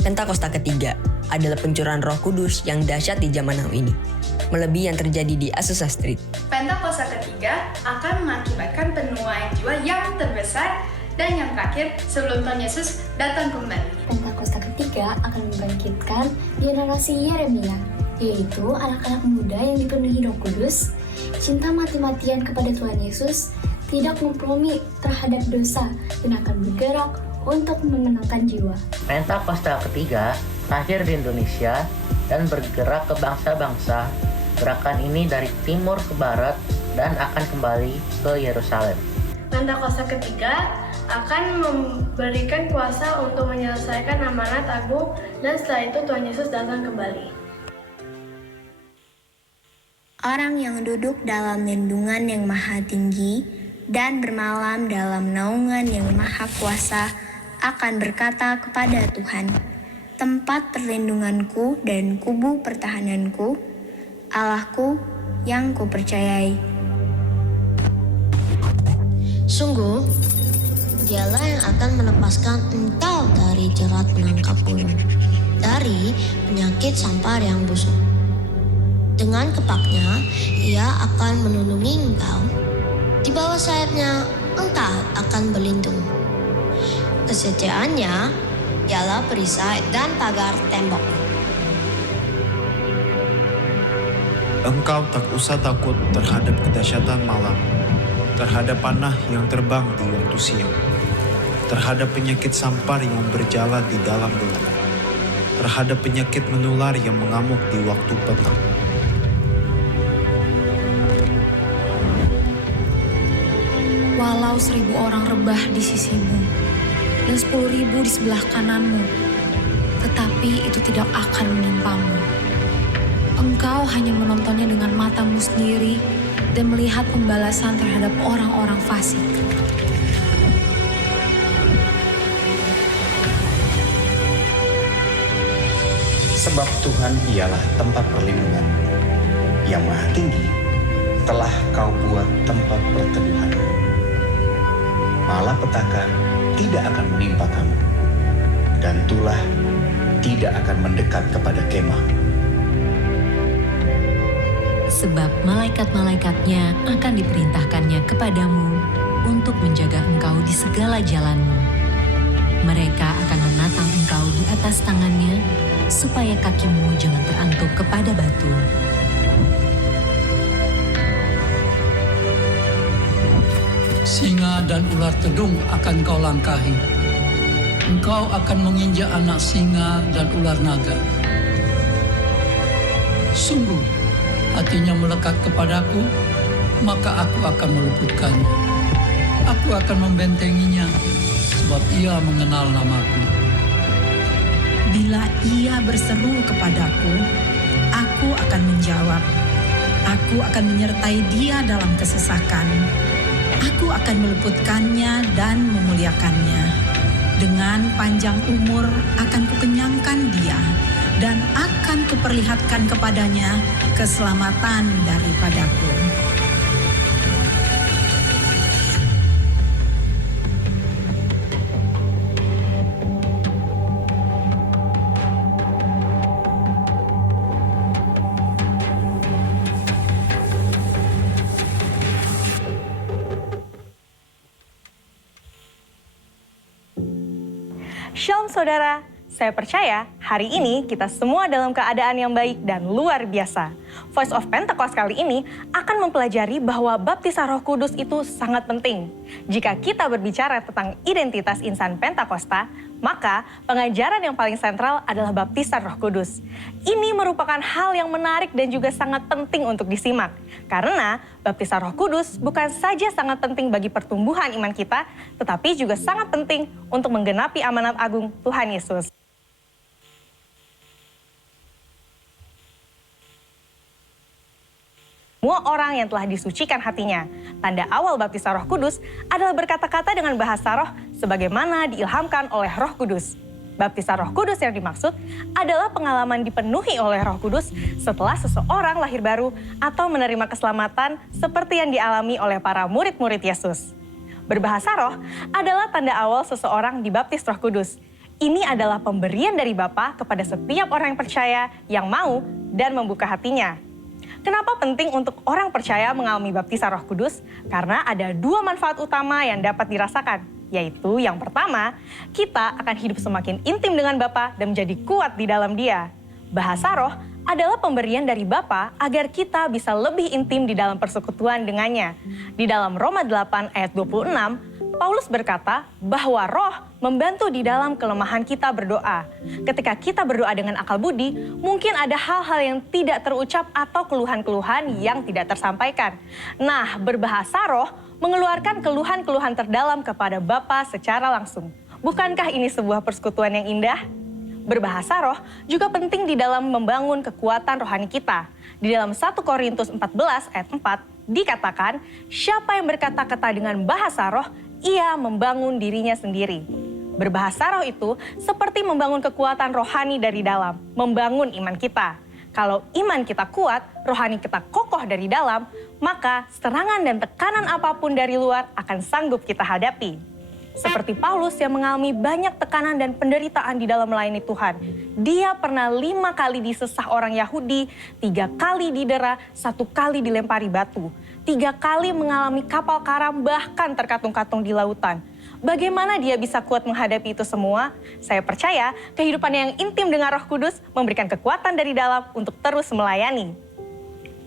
Pentakosta ketiga adalah pencurahan Roh Kudus yang dahsyat di zaman now ini, melebihi yang terjadi di Azusa Street. Pentakosta ketiga akan mengakibatkan penuaian jiwa yang terbesar dan yang terakhir sebelum Tuhan Yesus datang kembali. Pentakosta ketiga akan membangkitkan generasi Yeremia, yaitu anak-anak muda yang dipenuhi Roh Kudus, cinta mati-matian kepada Tuhan Yesus, tidak kompromi terhadap dosa, dan akan bergerak untuk memenangkan jiwa. Pentakosta ketiga lahir di Indonesia dan bergerak ke bangsa-bangsa. Gerakan ini dari timur ke barat dan akan kembali ke Yerusalem. Pentakosta ketiga akan memberikan kuasa untuk menyelesaikan amanat agung dan setelah itu Tuhan Yesus datang kembali. Orang yang duduk dalam lindungan yang maha tinggi dan bermalam dalam naungan yang maha kuasa akan berkata kepada Tuhan, tempat perlindunganku dan kubu pertahananku, Allahku yang kupercayai. Sungguh, dialah yang akan melepaskan engkau dari jerat penangkap burung, dari penyakit sampar yang busuk. Dengan kepaknya, ia akan melindungi engkau. Di bawah sayapnya, engkau akan berlindung. Kesetiaannya ialah perisai dan pagar tembok. Engkau tak usah takut terhadap kedahsyatan malam, terhadap panah yang terbang di waktu siang, terhadap penyakit sampar yang berjalan di dalam gelap, terhadap penyakit menular yang mengamuk di waktu petang. Walau 1000 orang rebah di sisimu dan 10.000 di sebelah kananmu, tetapi itu tidak akan menimpamu. Engkau hanya menontonnya dengan matamu sendiri dan melihat pembalasan terhadap orang-orang fasik. Sebab Tuhan ialah tempat perlindungan yang maha tinggi, telah kau buat tempat perteduhan. Malapetaka tidak akan menimpa kamu, dan tulah tidak akan mendekat kepada kemah. Sebab malaikat-malaikatnya akan diperintahkannya kepadamu untuk menjaga engkau di segala jalanmu. Mereka akan menatang engkau di atas tangannya, supaya kakimu jangan terantuk kepada batu. Singa dan ular tedung akan kau langkahi. Engkau akan menginjak anak singa dan ular naga. Sungguh, hatinya melekat kepadaku, maka aku akan meluputkannya. Aku akan membentenginya, sebab ia mengenal namaku. Bila ia berseru kepadaku, aku akan menjawab. Aku akan menyertai dia dalam kesesakan. Aku akan meluputkannya dan memuliakannya. Dengan panjang umur akan kukenyangkan dia, dan akan kuperlihatkan kepadanya keselamatan daripadaku. Shalom saudara, saya percaya hari ini kita semua dalam keadaan yang baik dan luar biasa. Voice of Pentecost kali ini akan mempelajari bahwa baptisan Roh Kudus itu sangat penting. Jika kita berbicara tentang identitas insan Pentakosta, maka pengajaran yang paling sentral adalah baptisan Roh Kudus. Ini merupakan hal yang menarik dan juga sangat penting untuk disimak. Karena baptisan Roh Kudus bukan saja sangat penting bagi pertumbuhan iman kita, tetapi juga sangat penting untuk menggenapi amanat agung Tuhan Yesus. Semua orang yang telah disucikan hatinya. Tanda awal baptisan Roh Kudus adalah berkata-kata dengan bahasa roh sebagaimana diilhamkan oleh Roh Kudus. Baptisan Roh Kudus yang dimaksud adalah pengalaman dipenuhi oleh Roh Kudus setelah seseorang lahir baru atau menerima keselamatan seperti yang dialami oleh para murid-murid Yesus. Berbahasa roh adalah tanda awal seseorang dibaptis Roh Kudus. Ini adalah pemberian dari Bapa kepada setiap orang yang percaya yang mau dan membuka hatinya. Kenapa penting untuk orang percaya mengalami baptisan Roh Kudus? Karena ada 2 manfaat utama yang dapat dirasakan, yaitu yang pertama, kita akan hidup semakin intim dengan Bapa dan menjadi kuat di dalam Dia. Bahasa roh adalah pemberian dari Bapa agar kita bisa lebih intim di dalam persekutuan dengannya. Di dalam Roma 8 ayat 26, Paulus berkata bahwa roh membantu di dalam kelemahan kita berdoa. Ketika kita berdoa dengan akal budi, mungkin ada hal-hal yang tidak terucap atau keluhan-keluhan yang tidak tersampaikan. Nah, berbahasa roh mengeluarkan keluhan-keluhan terdalam kepada Bapa secara langsung. Bukankah ini sebuah persekutuan yang indah? Berbahasa roh juga penting di dalam membangun kekuatan rohani kita. Di dalam 1 Korintus 14 ayat 4 dikatakan, siapa yang berkata-kata dengan bahasa roh, ia membangun dirinya sendiri. Berbahasa roh itu seperti membangun kekuatan rohani dari dalam, membangun iman kita. Kalau iman kita kuat, rohani kita kokoh dari dalam, maka serangan dan tekanan apapun dari luar akan sanggup kita hadapi. Seperti Paulus yang mengalami banyak tekanan dan penderitaan di dalam melayani Tuhan. Dia pernah 5 kali disesah orang Yahudi, 3 kali didera, 1 kali dilempari batu. 3 kali mengalami kapal karam bahkan terkatung-katung di lautan. Bagaimana dia bisa kuat menghadapi itu semua? Saya percaya kehidupan yang intim dengan Roh Kudus memberikan kekuatan dari dalam untuk terus melayani.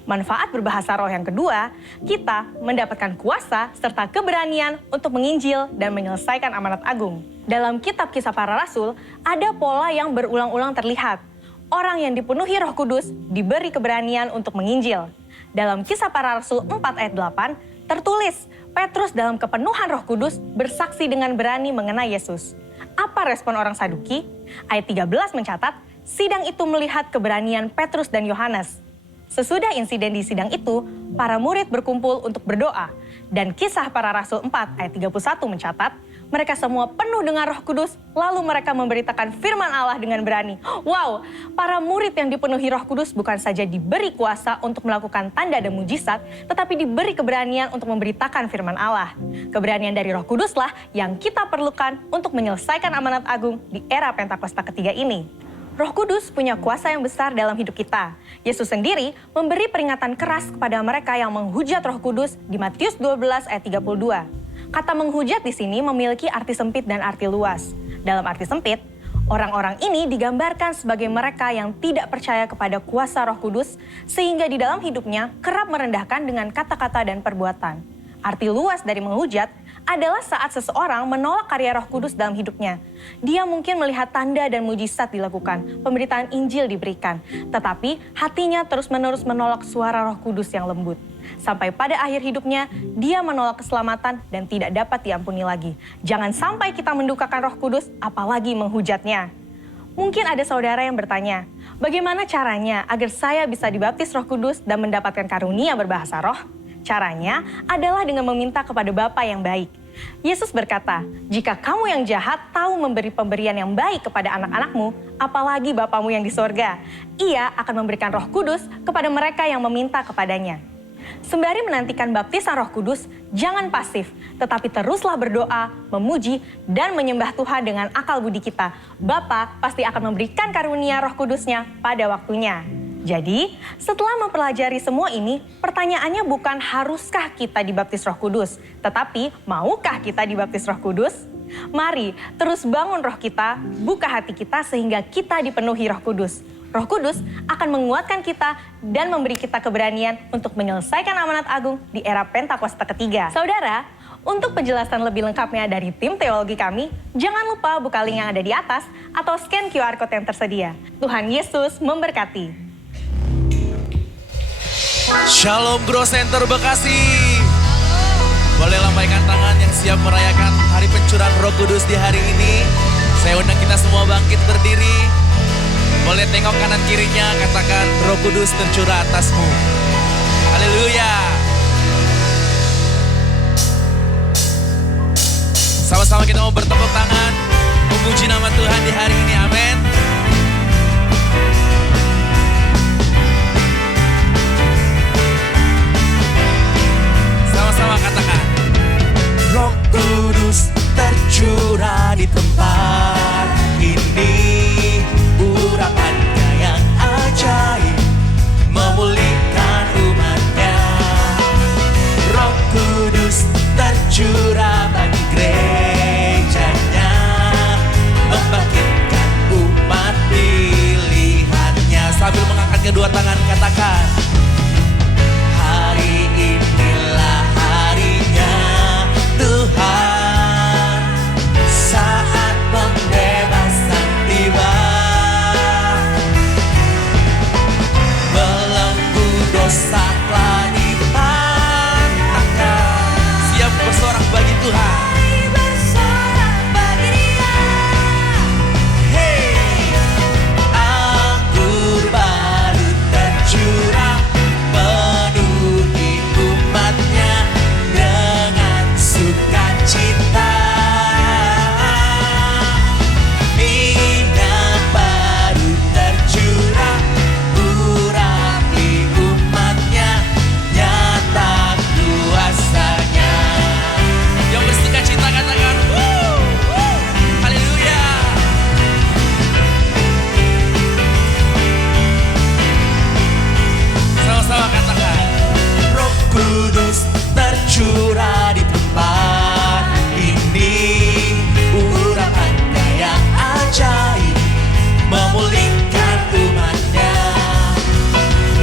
Manfaat berbahasa roh yang kedua, kita mendapatkan kuasa serta keberanian untuk menginjil dan menyelesaikan amanat agung. Dalam kitab Kisah Para Rasul, ada pola yang berulang-ulang terlihat. Orang yang dipenuhi Roh Kudus diberi keberanian untuk menginjil. Dalam Kisah Para Rasul 4 ayat 8, tertulis, Petrus dalam kepenuhan Roh Kudus bersaksi dengan berani mengenai Yesus. Apa respon orang Saduki? Ayat 13 mencatat, sidang itu melihat keberanian Petrus dan Yohanes. Sesudah insiden di sidang itu, para murid berkumpul untuk berdoa. Dan Kisah Para Rasul 4 ayat 31 mencatat, mereka semua penuh dengan Roh Kudus, lalu mereka memberitakan firman Allah dengan berani. Wow, para murid yang dipenuhi Roh Kudus bukan saja diberi kuasa untuk melakukan tanda dan mujizat, tetapi diberi keberanian untuk memberitakan firman Allah. Keberanian dari Roh Kuduslah yang kita perlukan untuk menyelesaikan amanat agung di era Pentakosta ketiga ini. Roh Kudus punya kuasa yang besar dalam hidup kita. Yesus sendiri memberi peringatan keras kepada mereka yang menghujat Roh Kudus di Matius 12 ayat 32. Kata menghujat di sini memiliki arti sempit dan arti luas. Dalam arti sempit, orang-orang ini digambarkan sebagai mereka yang tidak percaya kepada kuasa Roh Kudus sehingga di dalam hidupnya kerap merendahkan dengan kata-kata dan perbuatan. Arti luas dari menghujat adalah saat seseorang menolak karya Roh Kudus dalam hidupnya. Dia mungkin melihat tanda dan mujizat dilakukan, pemberitaan Injil diberikan, tetapi hatinya terus-menerus menolak suara Roh Kudus yang lembut. Sampai pada akhir hidupnya, dia menolak keselamatan dan tidak dapat diampuni lagi. Jangan sampai kita mendukakan Roh Kudus, apalagi menghujatnya. Mungkin ada saudara yang bertanya, bagaimana caranya agar saya bisa dibaptis Roh Kudus dan mendapatkan karunia berbahasa roh? Caranya adalah dengan meminta kepada Bapa yang baik. Yesus berkata, jika kamu yang jahat tahu memberi pemberian yang baik kepada anak-anakmu, apalagi Bapamu yang di sorga, Ia akan memberikan Roh Kudus kepada mereka yang meminta kepadanya. Sembari menantikan baptisan Roh Kudus, jangan pasif, tetapi teruslah berdoa, memuji, dan menyembah Tuhan dengan akal budi kita. Bapa pasti akan memberikan karunia Roh Kudus-Nya pada waktunya. Jadi, setelah mempelajari semua ini, pertanyaannya bukan haruskah kita dibaptis Roh Kudus, tetapi maukah kita dibaptis Roh Kudus? Mari terus bangun roh kita, buka hati kita sehingga kita dipenuhi Roh Kudus. Roh Kudus akan menguatkan kita dan memberi kita keberanian untuk menyelesaikan amanat agung di era Pentakosta ketiga. Saudara, untuk penjelasan lebih lengkapnya dari tim teologi kami, jangan lupa buka link yang ada di atas atau scan QR Code yang tersedia. Tuhan Yesus memberkati. Shalom Grow Center Bekasi. Boleh lambaikan tangan yang siap merayakan hari pencurahan Roh Kudus di hari ini. Saya undang kita semua bangkit berdiri. Boleh tengok kanan kirinya, katakan Roh Kudus tercurah atasmu. Haleluya. Sama-sama kita mau bertepuk tangan, memuji nama Tuhan di hari ini. Amin. Sama-sama katakan, Roh Kudus tercurah di tempat Sambil mengangkat kedua tangan katakan, hari inilah harinya Tuhan, saat pembebasan tiba, belenggu dosa telah dipatahkan. Siap bersorak bagi Tuhan. Curah di tempat ini, urapannya yang ajaib memulihkan umatnya.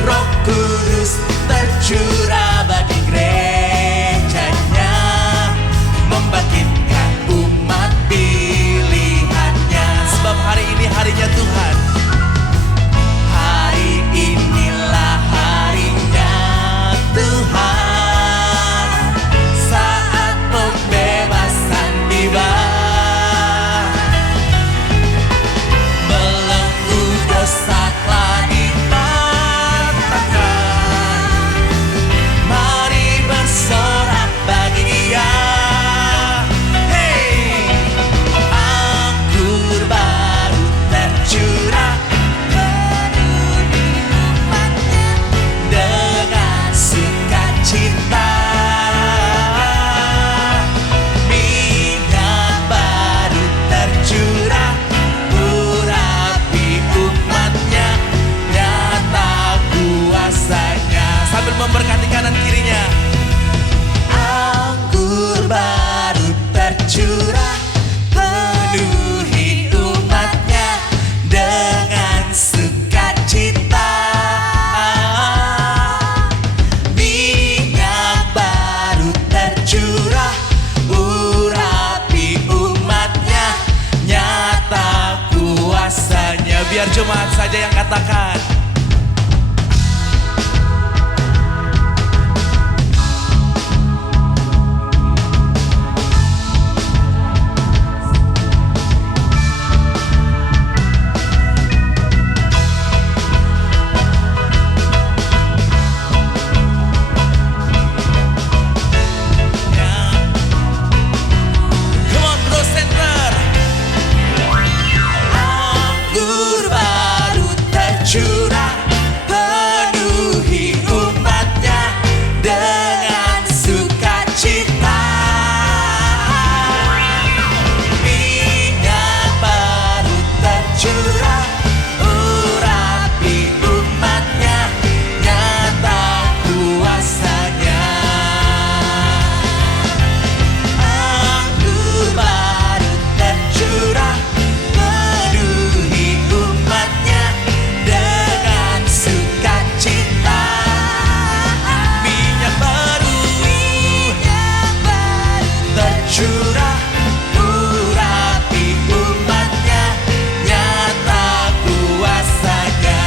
Roh Kudus tercurah bagi gerejanya, membangkitkan umat pilihannya. Sebab hari ini harinya Tuhan, hari inilah harinya Tuhan. Memberkati kanan kirinya. Anggur baru tercurah, penuhi umatnya dengan sukacita. Minyak baru tercurah, urapi umatnya, nyata kuasanya. Biar jemaat saja yang katakan. Curah penuhi umatnya dengan sukacita. Minyak baru tercurah, urapi umatnya, nyata kuasanya. Anggur baru tercurah, penuhi umatnya dengan sukacita. Minyak baru tercurah, urapi umatnya, nyata kuasanya.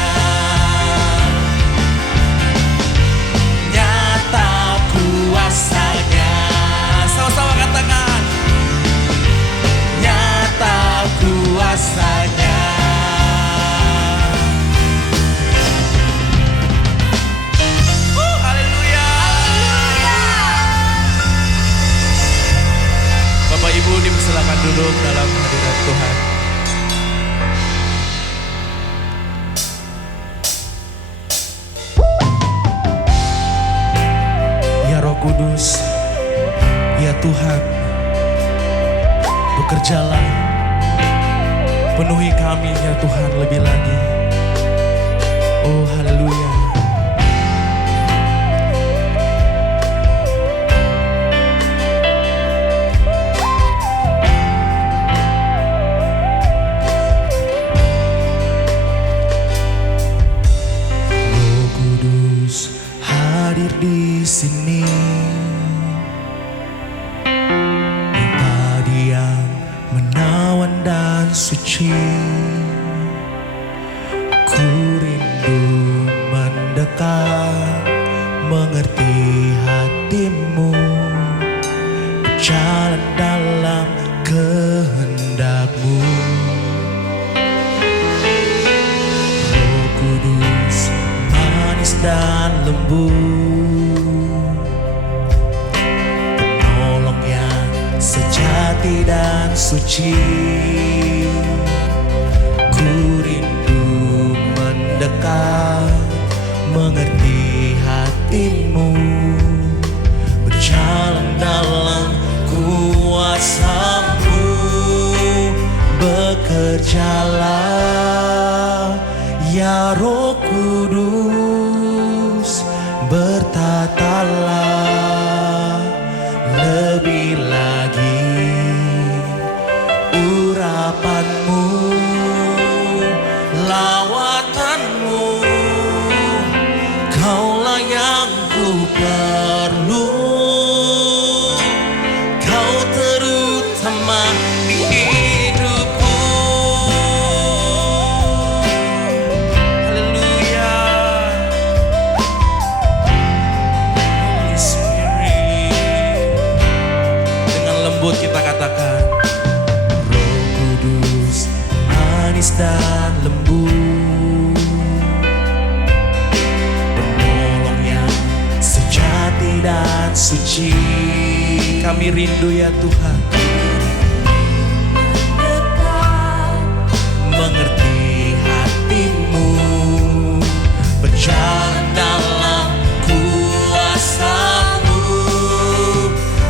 Nyata kuasanya. Sama-sama katakan, nyata kuasanya. Bapak Ibu dipersilakan duduk dalam hadirat Tuhan. Ya Roh Kudus, ya Tuhan, bekerjalah, penuhi kami ya Tuhan lebih lagi. Oh haleluya. suci, ku rindu mendekat, mengerti hatimu, berjalan dalam kehendakmu. Roh Kudus manis dan lembut, penolong yang sejati dan suci, ku rindu mendekat, mengerti hatimu, berjalan dalam kuasa-Mu. Bekerjalah ya Roh Kudus, bertatalah lebih lagi urapan-Mu, lawatanmu, Kaulah yang ku perlu, Kau terutama di hidupku. Haleluya. Holy Spirit, dengan lembut kita katakan, Roh Kudus manis dan lembut, penolong yang sejati dan suci, kami rindu ya Tuhan, mengerti hatimu, berjalan dalam kuasa-Mu.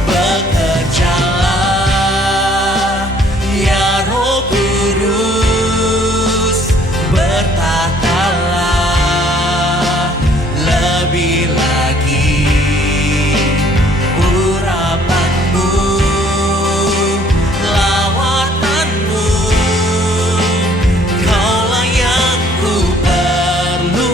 Bekerjalah ya Roh Kudus, bertatalah lebih lagi urapan-Mu, lawatanmu, Kaulah yang ku perlu,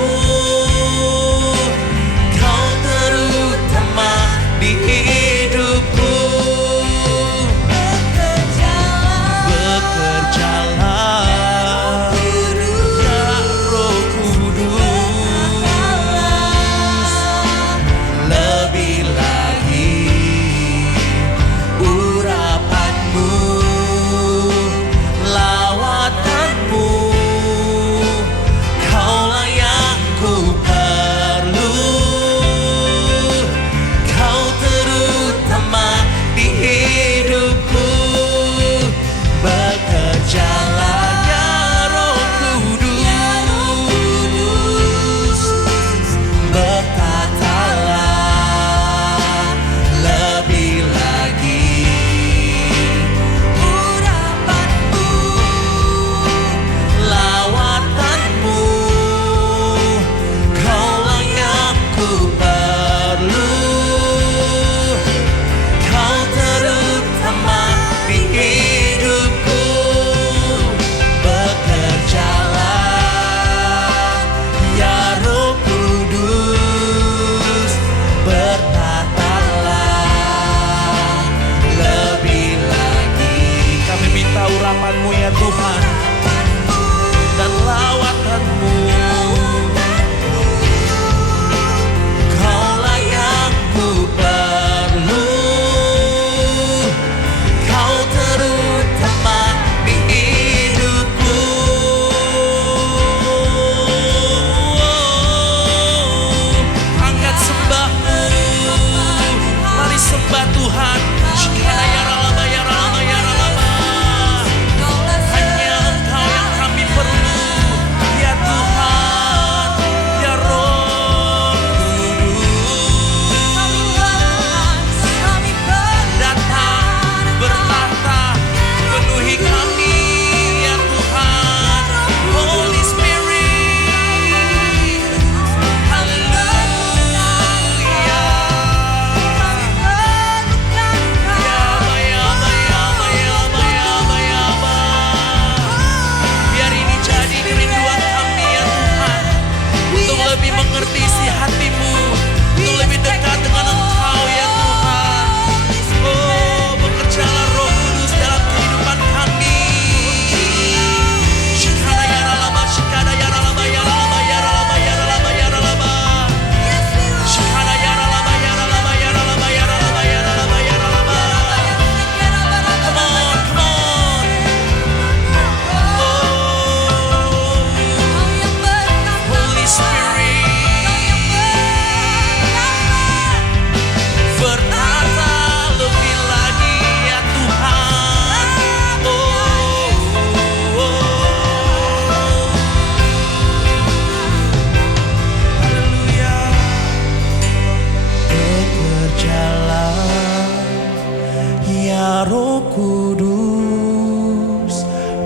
Roh Kudus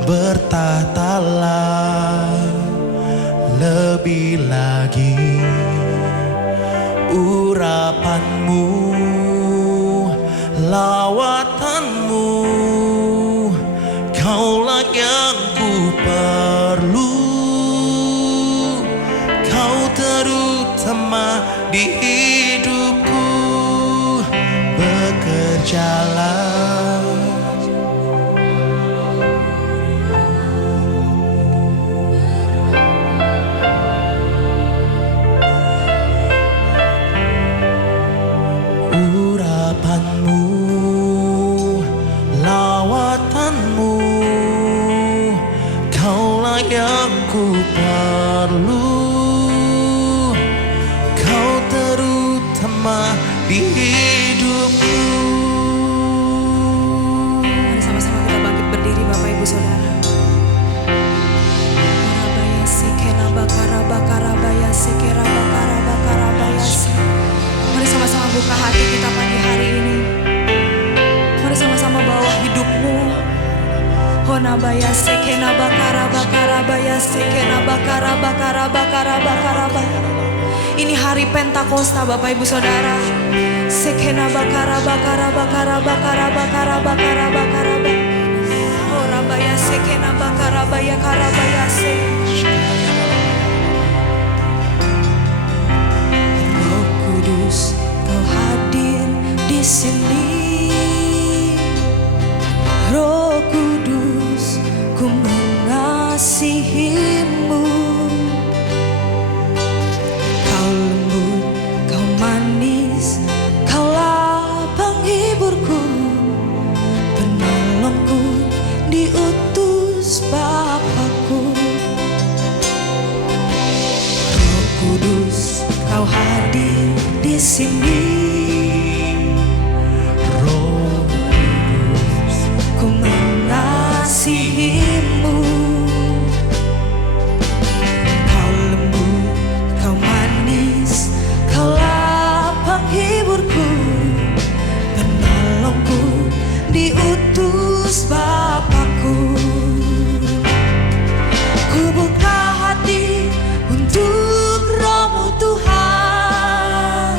bertatalah lebih lagi, urapanmu, lawatanmu, kaulah yang ku perlu, kau terutama di hidupku, bekerjalah. Urapanmu, lawatanmu, kaulah yang ku perlu, kau terutama di hidupku. Mari sama-sama kita bangkit berdiri Bapak Ibu Saudara. Karabaya sekena bakara bakara baya sekera bakara bakara baya. Mari sama-sama buka hati kita pagi hari ini. Mari sama-sama bawa hidupmu. Honabaya sekena bakara bakara baya sekena bakara bakara bakara bakara baya. Ini hari Pentakosta Bapak Ibu Saudara. Sekena bakara bakara bakara bakara bakara bakara bakara baya. Horabaya sekena bakara baya karabaya se. Roh Kudus, Kau hadir di sini. Roh Kudus, ku mengasihimu. Kau lembut, kau manis, kaulah penghiburku, penolongku, diutus Bapakku. Roh Kudus, Kau hadir di sini. Roh Kudus, ku mengasihimu. Kau lembut, kau manis, kaulah penghiburku, penolongku, diutus Bapakku. Ku buka hati untuk Roh-Mu Tuhan.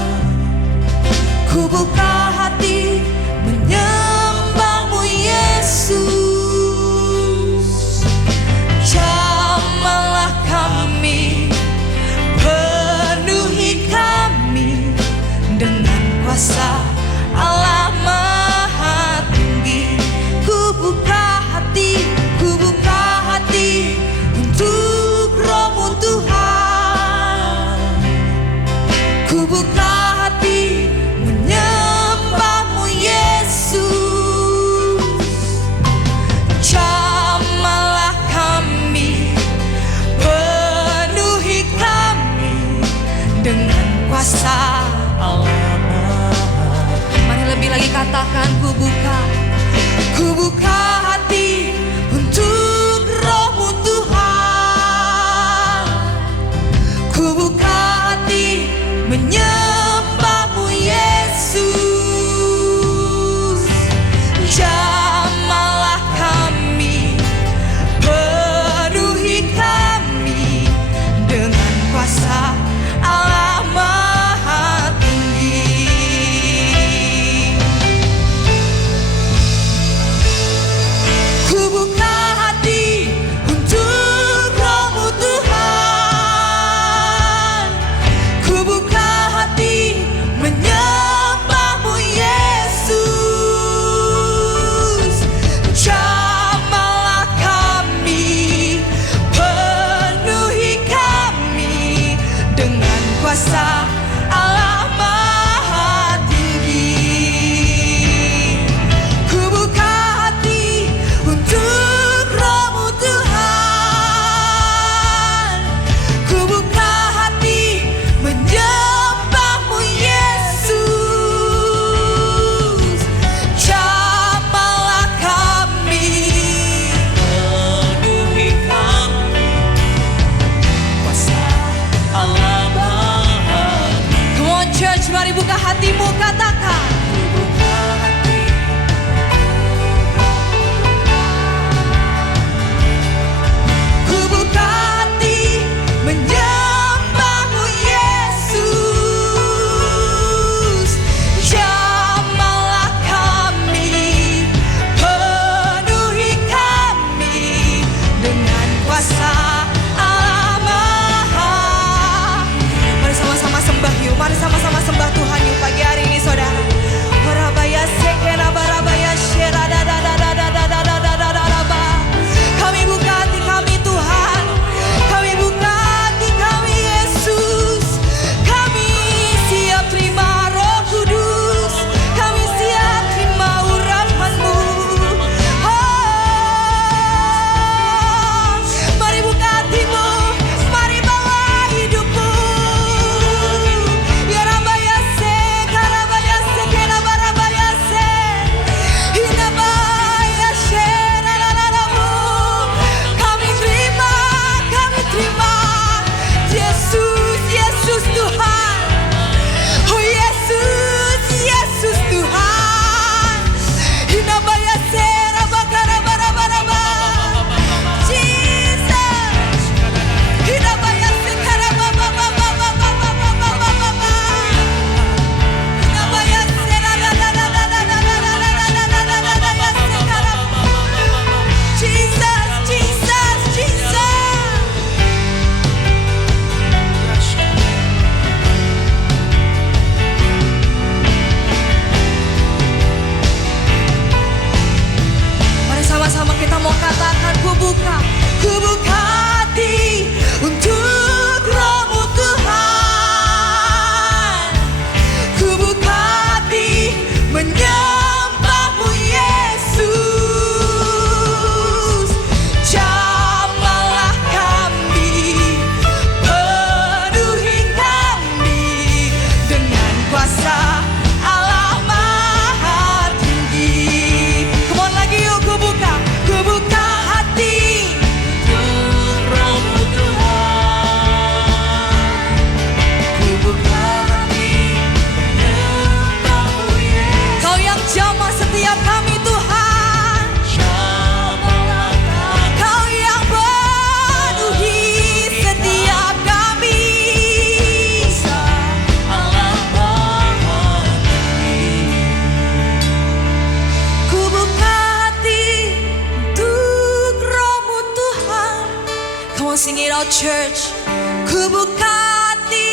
Sing it out church. Ku buka hati,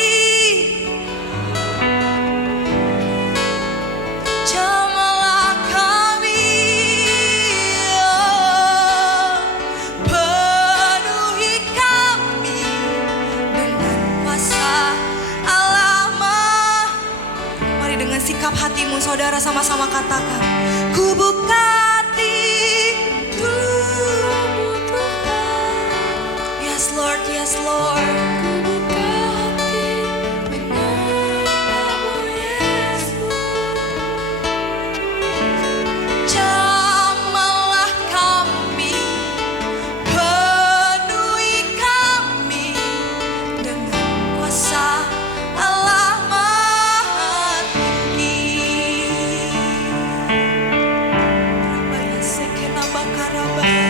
jamalah kami, penuhi kami dengan kuasa Allah. Mari dengan sikap hatimu saudara sama-sama katakan, ku buka hati. Yes Lord, yes Lord. Jamalah kami, penuhi kami dengan kuasa Allah Maha Tinggi. Rabaya sekena bakarabaya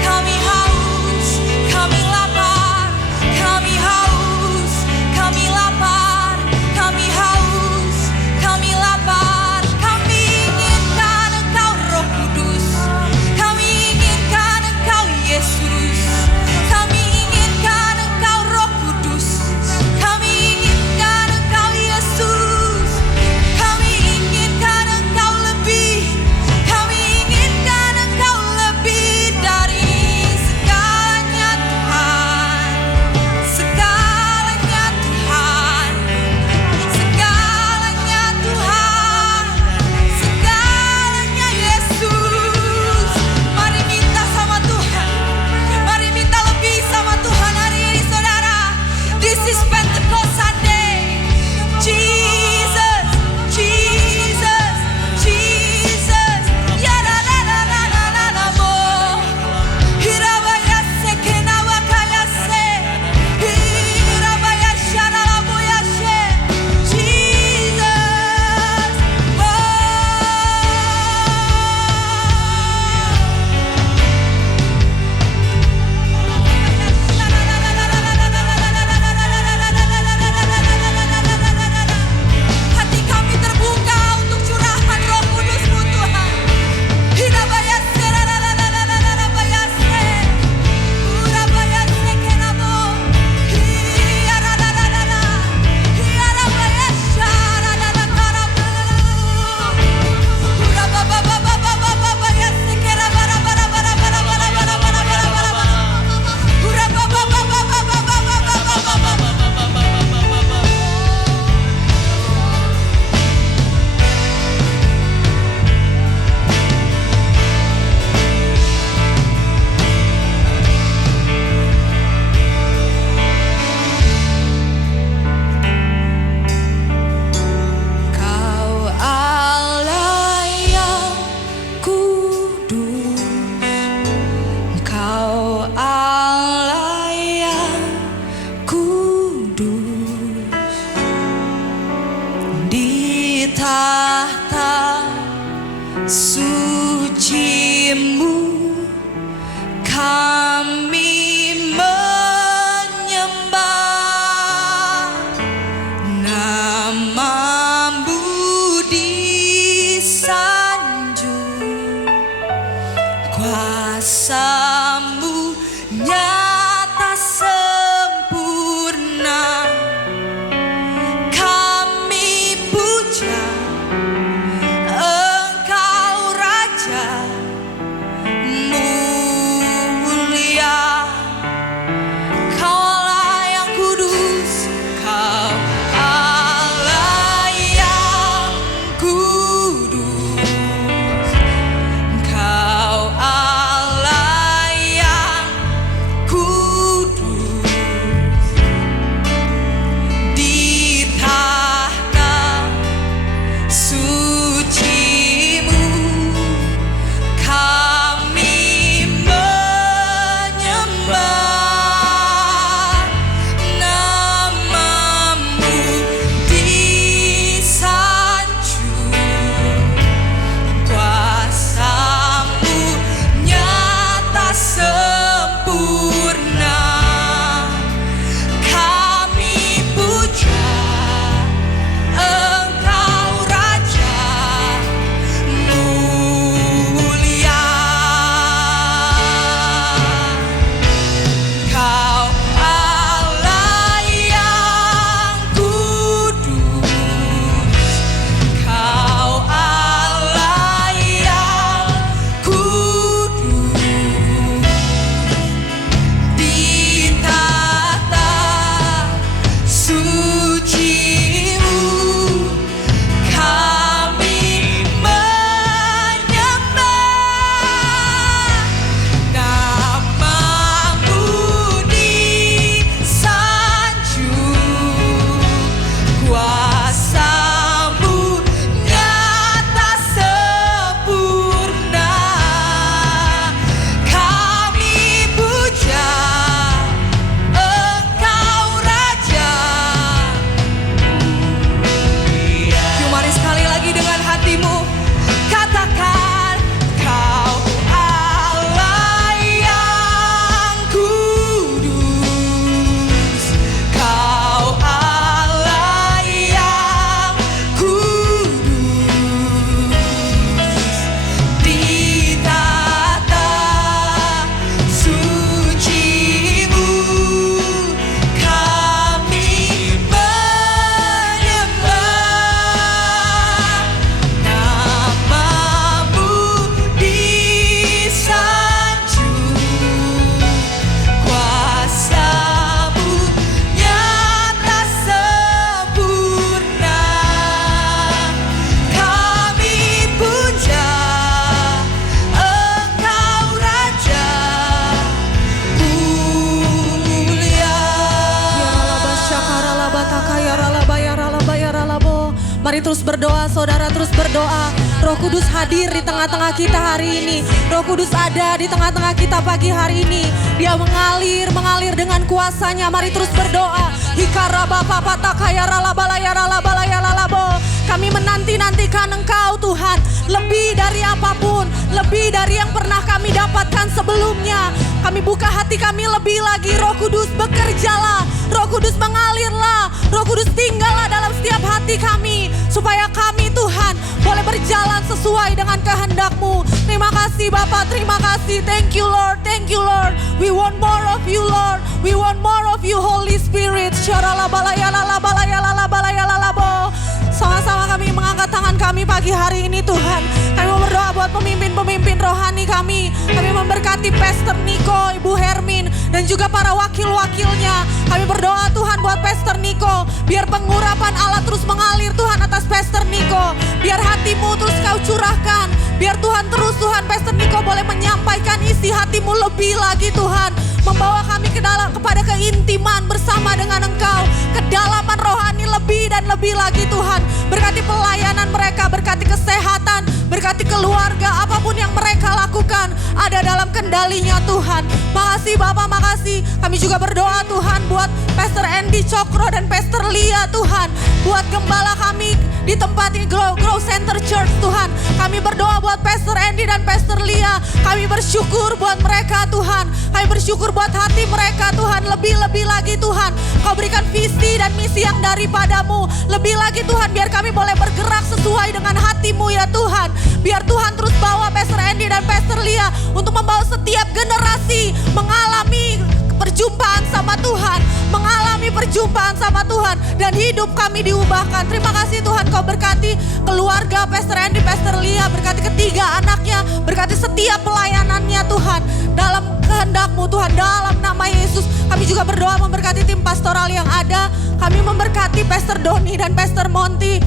kami haus, kami lapar, kami haus, kami lapar, kami haus, kami lapar, kami haus, kami lapar. Kami inginkan Engkau Roh Kudus, kami inginkan Engkau Yesus, kami inginkan Engkau Roh Kudus, kami inginkan Engkau Yesus, kami inginkan Engkau lebih, kami inginkan Engkau lebih dari segalanya Tuhan, segalanya Tuhan, segalanya Tuhan, segalanya Yesus. Mari minta sama Tuhan, mari minta lebih sama Tuhan hari ini saudara. This is Pentecost Sunday. Jesus, Jesus, Jesus. Ya la la la la la la la mo. Hirabaya sekena wakaya se. Hirabaya shara la boya she. Jesus. Hati kami terbuka untuk curahan Roh Kudus-Mu Tuhan. Hirabaya se la la la la la la la la baya se. Urabaya se kenamo. Hira la la la la. Hira baya shara la la karabu. Urababa ba ba ba ba ba baya se kera bara bara bara bara bara bara bara bara bara. Urababa ba ba ba ba ba ba ba ba ba ba. Kau Allah yang kudus, Kau Allah yang kudus, di tahta suci-Mu kami menyembah, nama-Mu disanjung, kuasa-Mu nyata sempurna. Kami puja Engkau Raja mulia. Kaulah yang kudus, Kau Allah yang kudus, Kau Allah yang Mari terus berdoa, saudara terus berdoa. Roh Kudus hadir di tengah-tengah kita hari ini. Roh Kudus ada di tengah-tengah kita pagi hari ini. Dia mengalir dengan kuasanya. Mari terus berdoa. Kami menanti-nantikan Engkau Tuhan. Lebih dari apapun, lebih dari yang pernah kami dapatkan sebelumnya. Kami buka hati kami lebih lagi. Roh Kudus bekerjalah, Roh Kudus mengalirlah, Roh Kudus tinggallah dalam setiap hati kami. Supaya kami Tuhan boleh berjalan sesuai dengan kehendak-Mu. Terima kasih Bapa, terima kasih. Thank you Lord, thank you Lord. We want more of you Lord. We want more of you Holy Spirit. Sama-sama kami mengangkat tangan kami pagi hari ini Tuhan. Kami mau berdoa buat pemimpin-pemimpin rohani kami. Kami memberkati Pastor Niko, Ibu Hermin, dan juga para wakil-wakilnya. Kami berdoa Tuhan buat Pastor Niko. Biar pengurapan Allah terus mengalir Tuhan atas Pastor Niko. Biar hatimu terus Kau curahkan. Biar Tuhan terus Tuhan Pastor Niko boleh menyampaikan isi hatimu lebih lagi Tuhan. Membawa kami kepada keintiman bersama dengan Engkau. Kedalaman rohani lebih dan lebih lagi Tuhan. Berkati pelayanan mereka, berkati kesehatan, berkati keluarga, apapun yang mereka lakukan ada dalam kendalinya Tuhan. Makasih Bapak, makasih. Kami juga berdoa Tuhan buat Pastor Andy Cokro dan Pastor Lia Tuhan. Buat gembala kami di tempat ini Grow Center Church Tuhan. Kami berdoa buat Pastor Andy dan Pastor Lia. Kami bersyukur buat mereka Tuhan. Kami bersyukur buat hati mereka Tuhan. Lebih-lebih lagi Tuhan, Kau berikan visi dan misi yang daripada-Mu. Lebih lagi Tuhan, biar kami boleh bergerak sesuai dengan hati-Mu ya Tuhan. Biar Tuhan terus bawa Pastor Andy dan Pastor Lia untuk membawa setiap generasi mengalami perjumpaan sama Tuhan, mengalami perjumpaan sama Tuhan, dan hidup kami diubahkan. Terima kasih Tuhan, Kau berkati keluarga Pastor Andy, Pastor Lia, berkati ketiga anaknya, berkati setiap pelayanannya Tuhan, dalam kehendak-Mu Tuhan, dalam nama Yesus. Kami juga berdoa memberkati tim pastoral yang ada. Kami memberkati Pastor Doni dan Pastor Monty,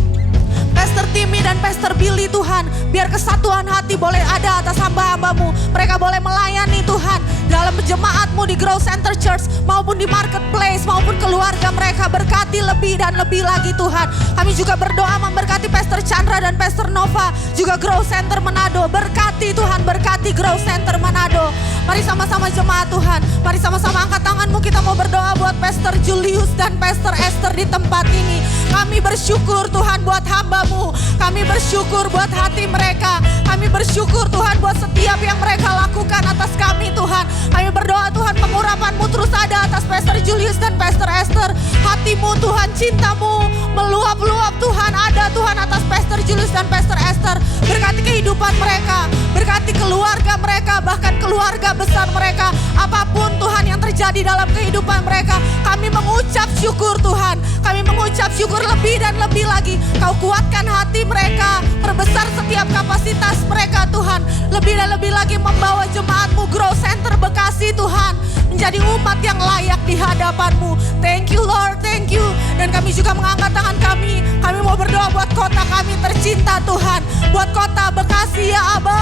Pastor Timmy dan Pastor Billy Tuhan. Biar kesatuan hati boleh ada atas hamba-hamba-Mu. Mereka boleh melayani Tuhan dalam jemaat-Mu di Grow Center Church maupun di marketplace maupun keluarga mereka. Berkati lebih dan lebih lagi Tuhan. Kami juga berdoa memberkati Pastor Chandra dan Pastor Nova, juga Grow Center Manado. Berkati Tuhan, berkati Grow Center Manado. Mari sama-sama jemaat Tuhan, mari sama-sama angkat tanganmu. Kita mau berdoa buat Pastor Julius dan Pastor Esther di tempat ini. Kami bersyukur Tuhan buat hamba-Mu. Kami bersyukur buat hati mereka. Kami bersyukur Tuhan buat setiap yang mereka lakukan atas kami Tuhan. Kami berdoa Tuhan, pengurapan-Mu terus ada atas Pastor Julius dan Pastor Esther. Hati-Mu Tuhan, cinta-Mu meluap-luap Tuhan ada Tuhan atas Pastor Julius dan Pastor Esther. Berkati kehidupan mereka, berkati keluarga mereka, bahkan keluarga besar mereka. Apapun Tuhan yang terjadi dalam kehidupan mereka, kami mengucap syukur Tuhan. Kami mengucap syukur lebih dan lebih lagi. Kau kuatkan hati mereka, perbesar setiap kapasitas mereka Tuhan. Lebih dan lebih lagi membawa jemaat-Mu Grow Center Bekasi Tuhan menjadi umat yang layak di hadapan-Mu. Thank you Lord, thank you. Dan kami juga mengangkat tangan kami. Kami mau berdoa buat kota kami tercinta Tuhan. Buat kota Bekasi ya Aba,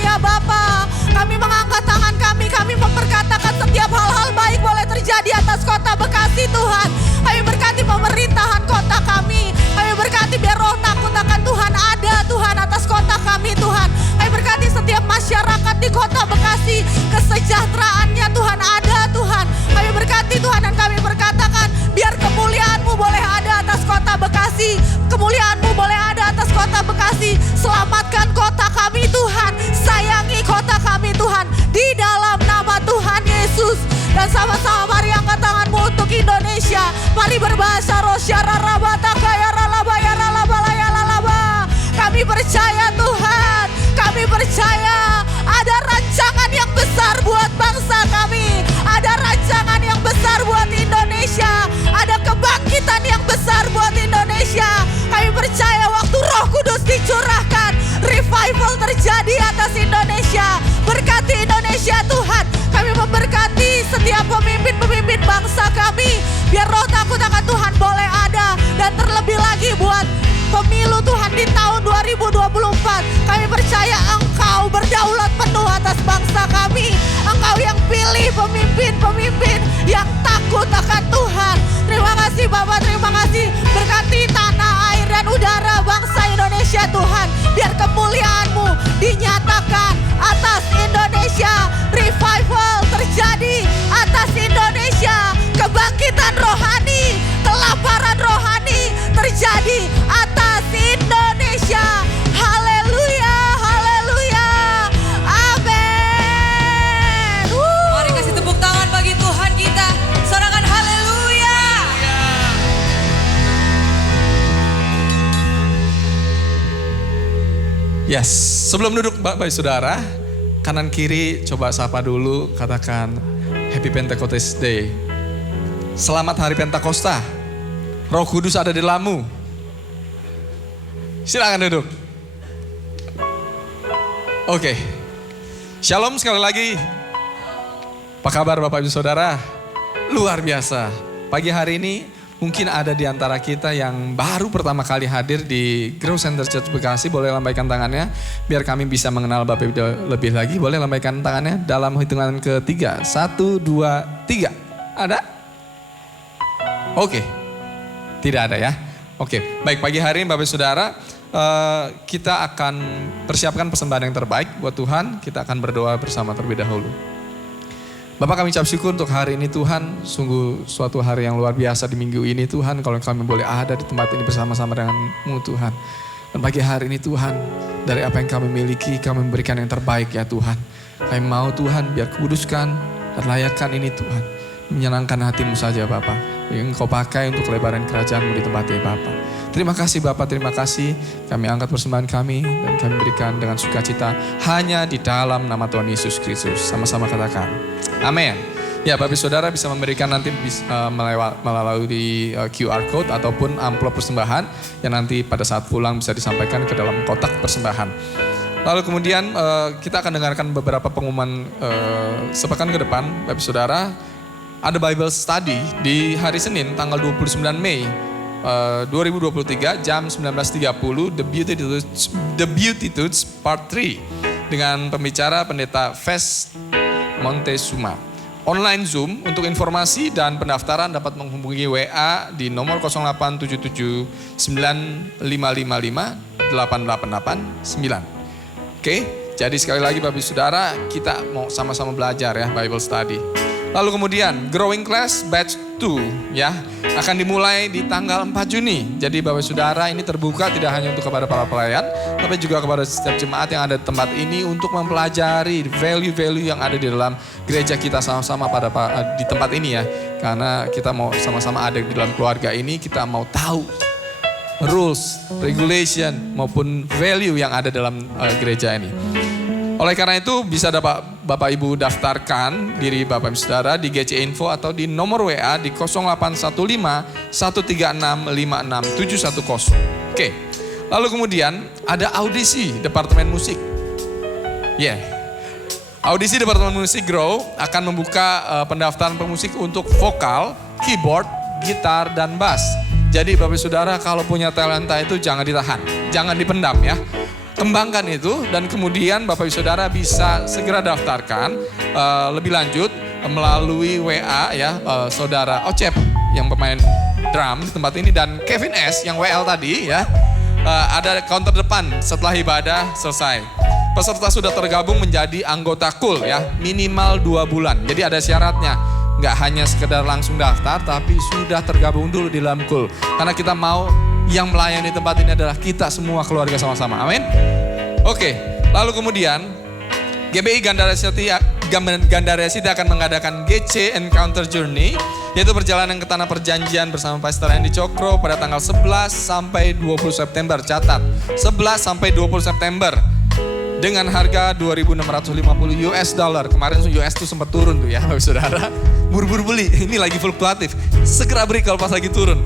ya Bapa. Kami mengangkat tangan kami. Kami memperkatakan setiap hal-hal baik boleh terjadi atas kota Bekasi Tuhan. Kami berkati pemerintahan kota kami. Kami berkati biar roh takut akan Tuhan ada Tuhan atas kota kami Tuhan. Kami berkati setiap masyarakat di kota Bekasi, kesejahteraannya Tuhan ada Tuhan. Kami berkati Tuhan dan kami berkatakan biar kemuliaan-Mu boleh ada atas kota Bekasi. Kemuliaan-Mu boleh ada atas kota Bekasi. Selamatkan kota kami Tuhan. Sayangi kota kami Tuhan. Di dalam nama Tuhan Yesus. Dan sama-sama mari angkat tanganmu untuk Indonesia. Mari berbahasa Rosyara Rabata Kaya Ralabaya Ralabalaya Lalaba. Kami percaya Tuhan. Kami percaya ada rancangan yang besar buat bangsa kami. Ada rancangan yang besar buat Indonesia. Ada kebangkitan yang besar buat Indonesia. Kami percaya waktu Roh Kudus dicurahkan, revival terjadi atas Indonesia. Berkati Indonesia Tuhan. Kami memberkati setiap pemimpin-pemimpin bangsa kami. Biar roh takut akan Tuhan boleh ada. Dan terlebih lagi buat pemilu Tuhan di tahun 2024. Kami percaya Engkau berdaulat penuh atas bangsa kami. Engkau yang pilih pemimpin-pemimpin yang takut akan Tuhan. Terima kasih Bapak, terima kasih. Berkati tanah, air, dan udara Yes, sebelum duduk Bapak Saudara, kanan kiri coba sapa dulu, katakan Happy Pentecost Day. Selamat Hari Pentakosta. Roh Kudus ada di dalammu. Silakan duduk. Oke. Shalom sekali lagi. Apa kabar Bapak Ibu Saudara? Luar biasa. Pagi hari ini mungkin ada di antara kita yang baru pertama kali hadir di Grow Center Church Bekasi. Boleh lambaikan tangannya biar kami bisa mengenal Bapak Ibu lebih lagi. Boleh lambaikan tangannya dalam hitungan ketiga. 1, 2, 3. Ada? Oke. Tidak ada ya. Oke. Baik, pagi hari ini Bapak Ibu Saudara, kita akan persiapkan persembahan yang terbaik buat Tuhan. Kita akan berdoa bersama terlebih dahulu. Bapak, kami ucap syukur untuk hari ini Tuhan, sungguh suatu hari yang luar biasa di minggu ini Tuhan, kalau kami boleh ada di tempat ini bersama-sama dengan-Mu Tuhan. Dan pagi hari ini Tuhan, dari apa yang kami miliki, kami memberikan yang terbaik ya Tuhan. Kami mau Tuhan biar kuduskan dan layakkan ini Tuhan, menyenangkan hati-Mu saja Bapak, yang Engkau pakai untuk lebaran kerajaan-Mu di tempat ini Bapak. Terima kasih Bapak, terima kasih. Kami angkat persembahan kami dan kami berikan dengan sukacita hanya di dalam nama Tuhan Yesus Kristus. Sama-sama katakan, amin. Ya, Bapak Saudara bisa memberikan nanti melalui QR code ataupun amplop persembahan yang nanti pada saat pulang bisa disampaikan ke dalam kotak persembahan. Lalu kemudian kita akan dengarkan beberapa pengumuman sepekan ke depan, Bapak Saudara. Ada Bible Study di hari Senin tanggal 29 Mei 2023 jam 19.30 The Beatitudes Part 3 dengan pembicara Pendeta Ves Montezuma. Online Zoom. Untuk informasi dan pendaftaran dapat menghubungi WA di nomor 0877 9555 8889. Oke, jadi sekali lagi Bapak Saudara, kita mau sama-sama belajar ya Bible Study. Lalu kemudian Growing Class Batch 2 ya akan dimulai di tanggal 4 Juni. Jadi Bapak Saudara, ini terbuka tidak hanya untuk kepada para pelayan, tapi juga kepada setiap jemaat yang ada di tempat ini untuk mempelajari value-value yang ada di dalam gereja kita sama-sama di tempat ini ya. Karena kita mau sama-sama ada di dalam keluarga ini, kita mau tahu rules, regulation maupun value yang ada dalam gereja ini. Oleh karena itu bisa Bapak Ibu daftarkan diri Bapak Ibu Saudara di GC Info atau di nomor WA di 0815 136 56710. Oke. Lalu kemudian ada audisi Departemen Musik. Audisi Departemen Musik Grow akan membuka pendaftaran pemusik untuk vokal, keyboard, gitar, dan bass. Jadi Bapak Ibu Saudara, kalau punya talenta itu jangan ditahan, jangan dipendam ya. Kembangkan itu dan kemudian Bapak Ibu Saudara bisa segera daftarkan lebih lanjut melalui WA ya Saudara Ocep yang pemain drum di tempat ini dan Kevin S yang WL tadi ya. Ada counter depan setelah ibadah selesai. Peserta sudah tergabung menjadi anggota KUL ya, minimal 2 bulan. Jadi ada syaratnya. Nggak hanya sekedar langsung daftar, tapi sudah tergabung dulu di dalam KUL. Karena kita mau yang melayani tempat ini adalah kita semua keluarga sama-sama. Amin. Oke, lalu kemudian GBI Gandaria City akan mengadakan GC Encounter Journey, yaitu perjalanan ke Tanah Perjanjian bersama Pastor Andy Cokro pada tanggal 11 sampai 20 September. Catat, 11 sampai 20 September. Dengan harga $2.650. Kemarin US tuh sempat turun tuh ya Bapak Saudara. Buru-buru beli, ini lagi fluktuatif. Segera beri kalau pas lagi turun.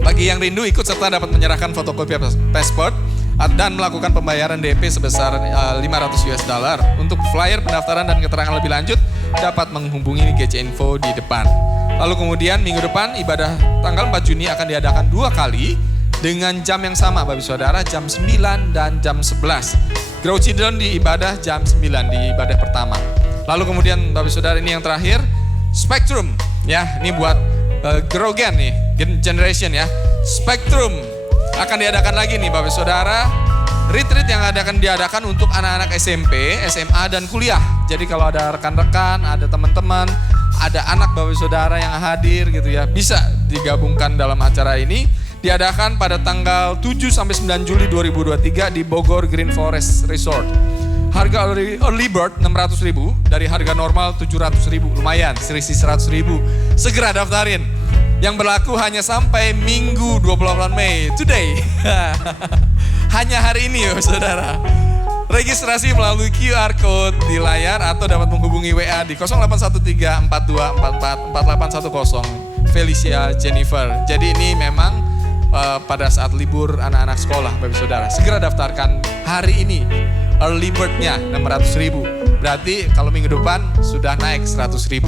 Bagi yang rindu ikut serta dapat menyerahkan fotokopi pasport dan melakukan pembayaran DP sebesar $500. Untuk flyer pendaftaran dan keterangan lebih lanjut dapat menghubungi GC Info di depan. Lalu kemudian minggu depan ibadah tanggal 4 Juni akan diadakan 2 kali dengan jam yang sama Bapak Saudara, jam 9 dan jam 11. Grow Children di ibadah jam 9 di ibadah pertama. Lalu kemudian Bapak Saudara, ini yang terakhir Spectrum ya, ini buat Grow Gen nih, Generation ya. Spectrum akan diadakan lagi nih Bapak Saudara. Retreat yang akan diadakan untuk anak-anak SMP, SMA dan kuliah. Jadi kalau ada rekan-rekan, ada teman-teman, ada anak Bapak Saudara yang hadir gitu ya, bisa digabungkan dalam acara ini. Diadakan pada tanggal 7 sampai 9 Juli 2023 di Bogor Green Forest Resort. Harga early bird 600.000 dari harga normal 700.000. Lumayan, selisih 100.000. Segera daftarin. Yang berlaku hanya sampai Minggu 28 Mei, today. Hanya hari ini ya saudara. Registrasi melalui QR Code di layar atau dapat menghubungi WA di 081342444810 Felicia Jennifer. Jadi ini memang pada saat libur anak-anak sekolah Bapak Saudara. Segera daftarkan hari ini. Early bird-nya 600.000. Berarti kalau minggu depan sudah naik 100.000.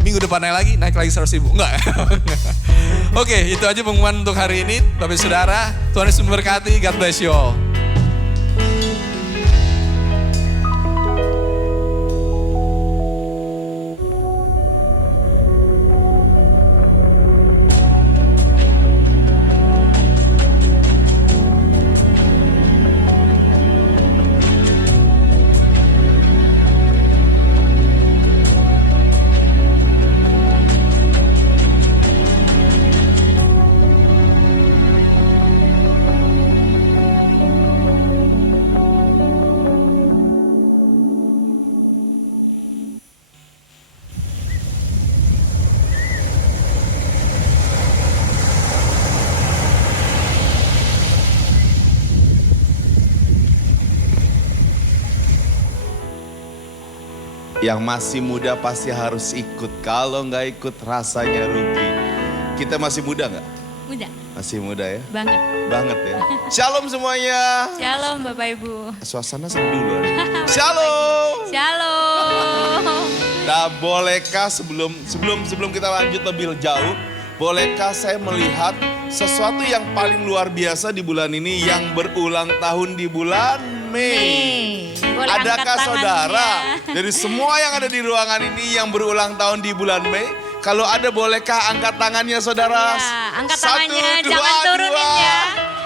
Minggu depan naik lagi 100.000. Enggak. Oke, itu aja pengumuman untuk hari ini. Bapak Saudara, Tuhan Yesus memberkati. God bless you all. Yang masih muda pasti harus ikut. Kalau nggak ikut rasanya rugi. Kita masih muda nggak? Muda. Masih muda ya? Banget. Banget ya. Shalom semuanya. Shalom Bapak Ibu. Suasana seru dulu. Shalom. Shalom. Nah, bolehkah sebelum kita lanjut lebih jauh, bolehkah saya melihat sesuatu yang paling luar biasa di bulan ini yang berulang tahun di bulan Mei. Adakah saudara dari semua yang ada di ruangan ini yang berulang tahun di bulan Mei? Kalau ada bolehkah angkat tangannya saudara? Ya, angkat tangannya, jangan turunin ya.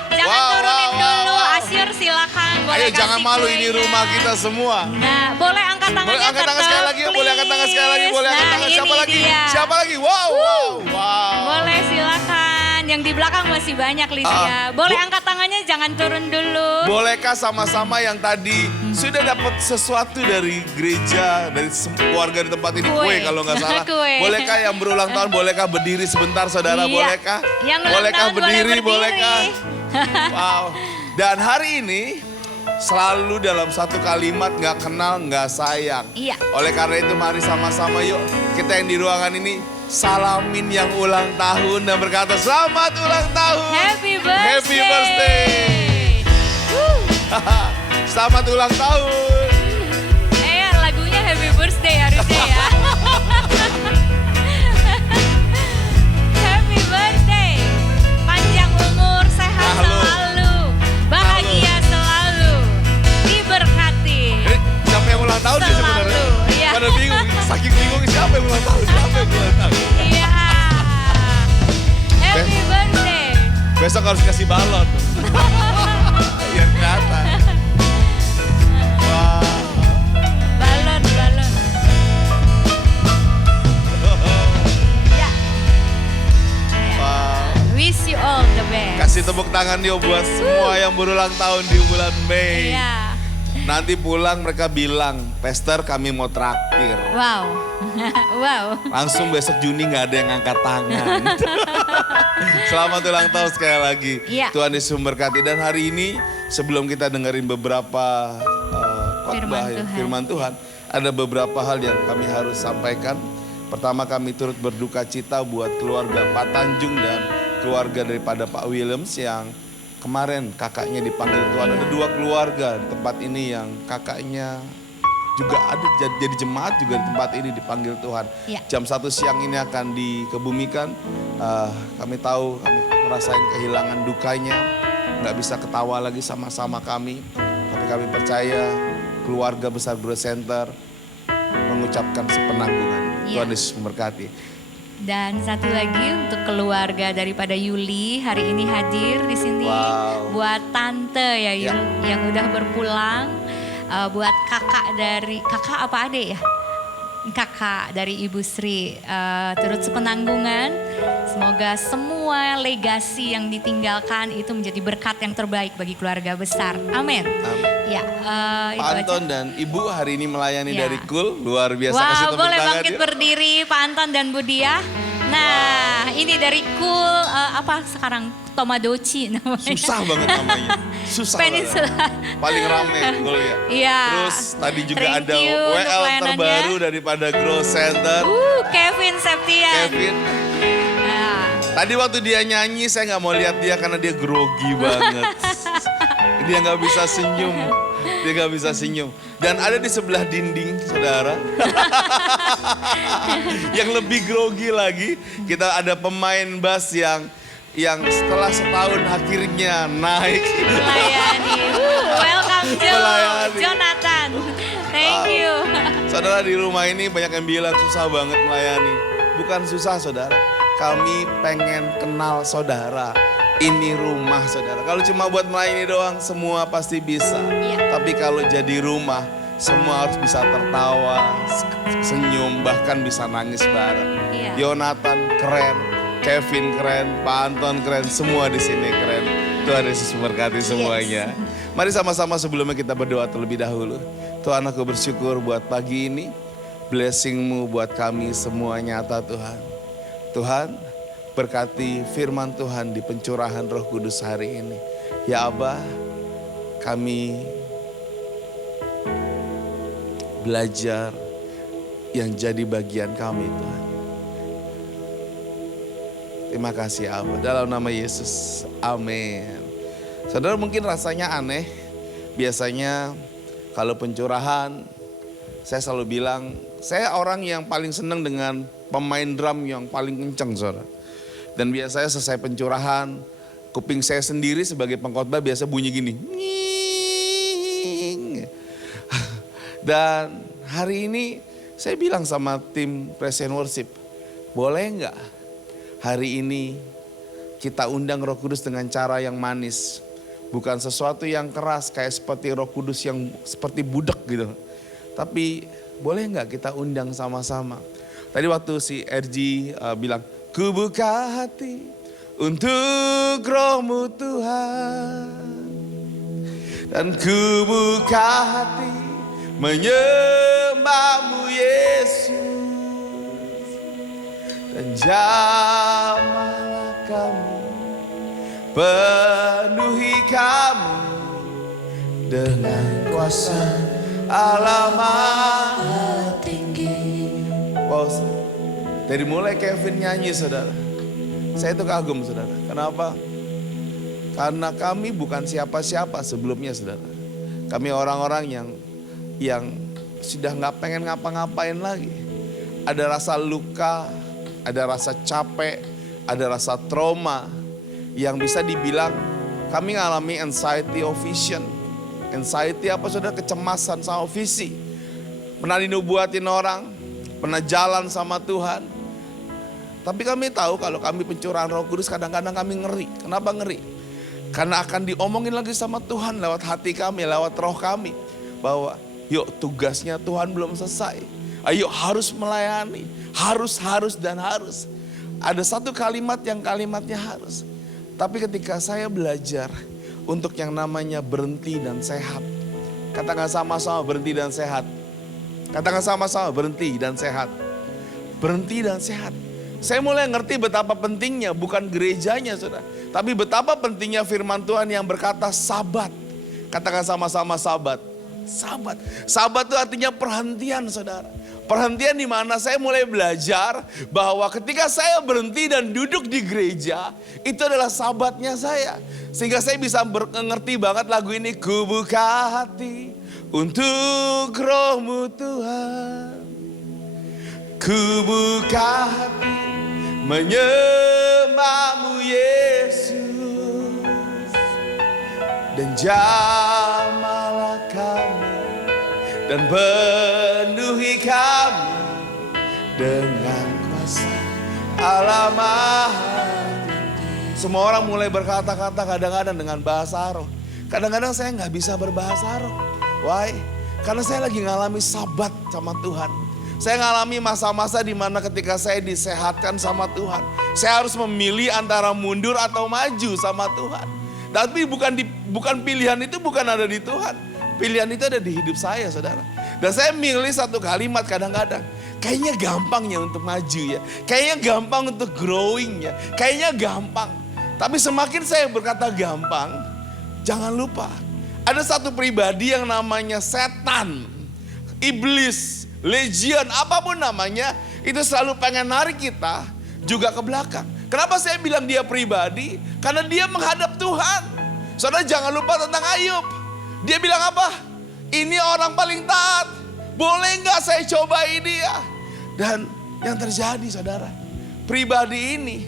Jangan turunin dulu, Asyur silakan. Boleh Ayo jangan malu, ini rumah kita semua. Nah, boleh angkat tangannya. Boleh angkat tangan sekali lagi, boleh angkat tangan sekali lagi, boleh angkat tangan. Siapa lagi? Dia. Siapa lagi? Wow. Boleh silakan. Yang di belakang masih banyak Lydia. Boleh angkat tangannya, jangan turun dulu. Bolehkah sama-sama yang tadi sudah dapat sesuatu dari gereja, dari keluarga di tempat ini, kue kalau nggak salah. Kue. Bolehkah yang berulang tahun, bolehkah berdiri sebentar saudara, Iya. bolehkah? Yang ulang Bolehkah tahun boleh berdiri. bolehkah? Wow. Dan hari ini selalu dalam satu kalimat, nggak kenal, nggak sayang. Iya. Oleh karena itu mari sama-sama yuk kita yang di ruangan ini salamin yang ulang tahun dan berkata selamat ulang tahun. Happy birthday. Happy birthday. Selamat ulang tahun. Lagunya Happy Birthday harusnya ya. Happy birthday. Panjang umur, sehat selalu. Bahagia selalu. Diberkati. Siapa yang ulang tahun ya sebenarnya? Iya. Pada bingung, saking bingung siapa yang ulang tahun, siapa yang ulang tahun. Iya. Happy birthday. Besok harus kasih balon. Biar kelihatan. Balon. Ya. Wish you all the best. Kasih tepuk tangan yuk buat semua yang berulang tahun di bulan Mei. Iya. Nanti pulang mereka bilang, Pastor kami mau traktir. Wow. Wow. Langsung besok Juni gak ada yang angkat tangan. Selamat ulang tahun sekali lagi. Iya. Tuhan Yesus memberkati. Dan hari ini sebelum kita dengerin beberapa khotbah firman Tuhan, ada beberapa hal yang kami harus sampaikan. Pertama, kami turut berduka cita buat keluarga Pak Tanjung dan keluarga daripada Pak Williams yang kemarin kakaknya dipanggil Tuhan. Ada dua keluarga di tempat ini yang kakaknya juga ada jadi jemaat juga di tempat ini dipanggil Tuhan. Ya. Jam 1 siang ini akan dikebumikan. Kami tahu, kami merasakan kehilangan dukanya. Nggak bisa ketawa lagi sama-sama kami. Tapi kami percaya keluarga besar Growth Center mengucapkan sepenanggungan. Ya. Tuhan Yesus memberkati. Dan satu lagi untuk keluarga daripada Yuli hari ini hadir di sini. Wow. Buat tante ya Yuli yang udah berpulang. Buat kakak apa adek ya? Kakak dari Ibu Sri turut sepenanggungan. Semoga semua legasi yang ditinggalkan itu menjadi berkat yang terbaik bagi keluarga besar. Amin. Ya, Pak Anton dan Ibu hari ini melayani Ya. dari KUL, luar biasa. Wow, Kasih tepuk boleh tangan bangkit yuk. berdiri Pak Anton dan Bu Diah. Nah, ini dari Cool apa sekarang Tomodachi namanya. Susah banget namanya. Susah Peninsula. banget. Paling rame Cool ya. Iya. Terus tadi juga Thank ada you untuk WL layanannya. terbaru daripada Grow Center. Kevin Septian. Kevin. Tadi waktu dia nyanyi saya nggak mau lihat dia karena dia grogi banget. Dia nggak bisa senyum. Dia nggak bisa senyum. Dan ada di sebelah dinding, saudara. Yang lebih grogi lagi, kita ada pemain bass yang setelah setahun akhirnya naik. Melayani. Welcome Jonathan. Thank you. Saudara di rumah ini banyak yang bilang susah banget melayani. Bukan susah saudara. Kami pengen kenal saudara. Ini rumah saudara. Kalau cuma buat melayani doang semua pasti bisa. Tapi kalau jadi rumah semua harus bisa tertawa, senyum, bahkan bisa nangis bareng. Jonathan keren, Kevin keren, Pak Anton keren, semua di sini keren. Tuhan Yesus memberkati semuanya. Mari sama-sama sebelumnya kita berdoa terlebih dahulu. Tuhan aku bersyukur buat pagi ini. Blessing-Mu buat kami semua nyata Tuhan. Tuhan, berkati firman Tuhan di pencurahan Roh Kudus hari ini. Ya Aba, kami belajar yang jadi bagian kami Tuhan. Terima kasih Aba, dalam nama Yesus, amin. Saudara mungkin rasanya aneh, biasanya kalau pencurahan, saya selalu bilang, saya orang yang paling senang dengan pemain drum yang paling kencang saudara. Dan biasanya selesai pencurahan, kuping saya sendiri sebagai pengkhotbah biasa bunyi gini. Dan hari ini saya bilang sama tim Praise and Worship, boleh nggak hari ini kita undang Roh Kudus dengan cara yang manis. Bukan sesuatu yang keras kayak seperti Roh Kudus yang seperti budak gitu. Tapi boleh nggak kita undang sama-sama. Tadi waktu si RG bilang, ku buka hati untuk Roh-Mu Tuhan. Dan ku buka hati menyembah-Mu Yesus. Dan jamahlah kami, penuhi kami dengan kuasa Allah Maha Tinggi. Wow, dari mulai Kevin nyanyi saudara, saya itu kagum saudara. Kenapa? Karena kami bukan siapa-siapa sebelumnya saudara. Kami orang-orang yang sudah nggak pengen ngapa-ngapain lagi. Ada rasa luka, ada rasa capek, ada rasa trauma yang bisa dibilang kami ngalami anxiety of vision. Anxiety apa saudara? Kecemasan sama visi. Pernah dinubuatin orang, pernah jalan sama Tuhan. Tapi kami tahu kalau kami pencurahan Roh Kudus kadang-kadang kami ngeri. Kenapa ngeri? Karena akan diomongin lagi sama Tuhan lewat hati kami, lewat roh kami. Bahwa yuk tugasnya Tuhan belum selesai. Ayo harus melayani, harus dan harus. Ada satu kalimat yang kalimatnya harus. Tapi ketika saya belajar untuk yang namanya berhenti dan sehat. Katakan sama-sama berhenti dan sehat. Katakan sama-sama berhenti dan sehat. Berhenti dan sehat. Saya mulai ngerti betapa pentingnya bukan gerejanya saudara. Tapi betapa pentingnya firman Tuhan yang berkata sabat. Katakan sama-sama sabat. Sabat. Sabat itu artinya perhentian saudara. Perhentian di mana saya mulai belajar bahwa ketika saya berhenti dan duduk di gereja, itu adalah sabatnya saya. Sehingga saya bisa mengerti banget lagu ini. Ku buka hati untuk Roh-Mu Tuhan. Ku buka hati menyembah-Mu Yesus. Dan jamahlah kami dan penuhi kami dengan kuasa Allah Maha Tinggi. Semua orang mulai berkata-kata kadang-kadang dengan bahasa roh. Kadang-kadang saya nggak bisa berbahasa roh. Why? Karena saya lagi ngalami sabat sama Tuhan. Saya ngalami masa-masa di mana ketika saya disehatkan sama Tuhan, saya harus memilih antara mundur atau maju sama Tuhan. Tapi bukan pilihan itu bukan ada di Tuhan. Pilihan itu ada di hidup saya, saudara. Dan saya milih satu kalimat kadang-kadang. Kayaknya gampang ya untuk maju ya. Kayaknya gampang untuk growing ya. Kayaknya gampang. Tapi semakin saya berkata gampang, jangan lupa. Ada satu pribadi yang namanya setan, iblis, legion, apapun namanya. Itu selalu pengen narik kita juga ke belakang. Kenapa saya bilang dia pribadi? Karena dia menghadap Tuhan. Saudara jangan lupa tentang Ayub. Dia bilang apa? Ini orang paling taat. Boleh nggak saya coba ini ya? Dan yang terjadi saudara, pribadi ini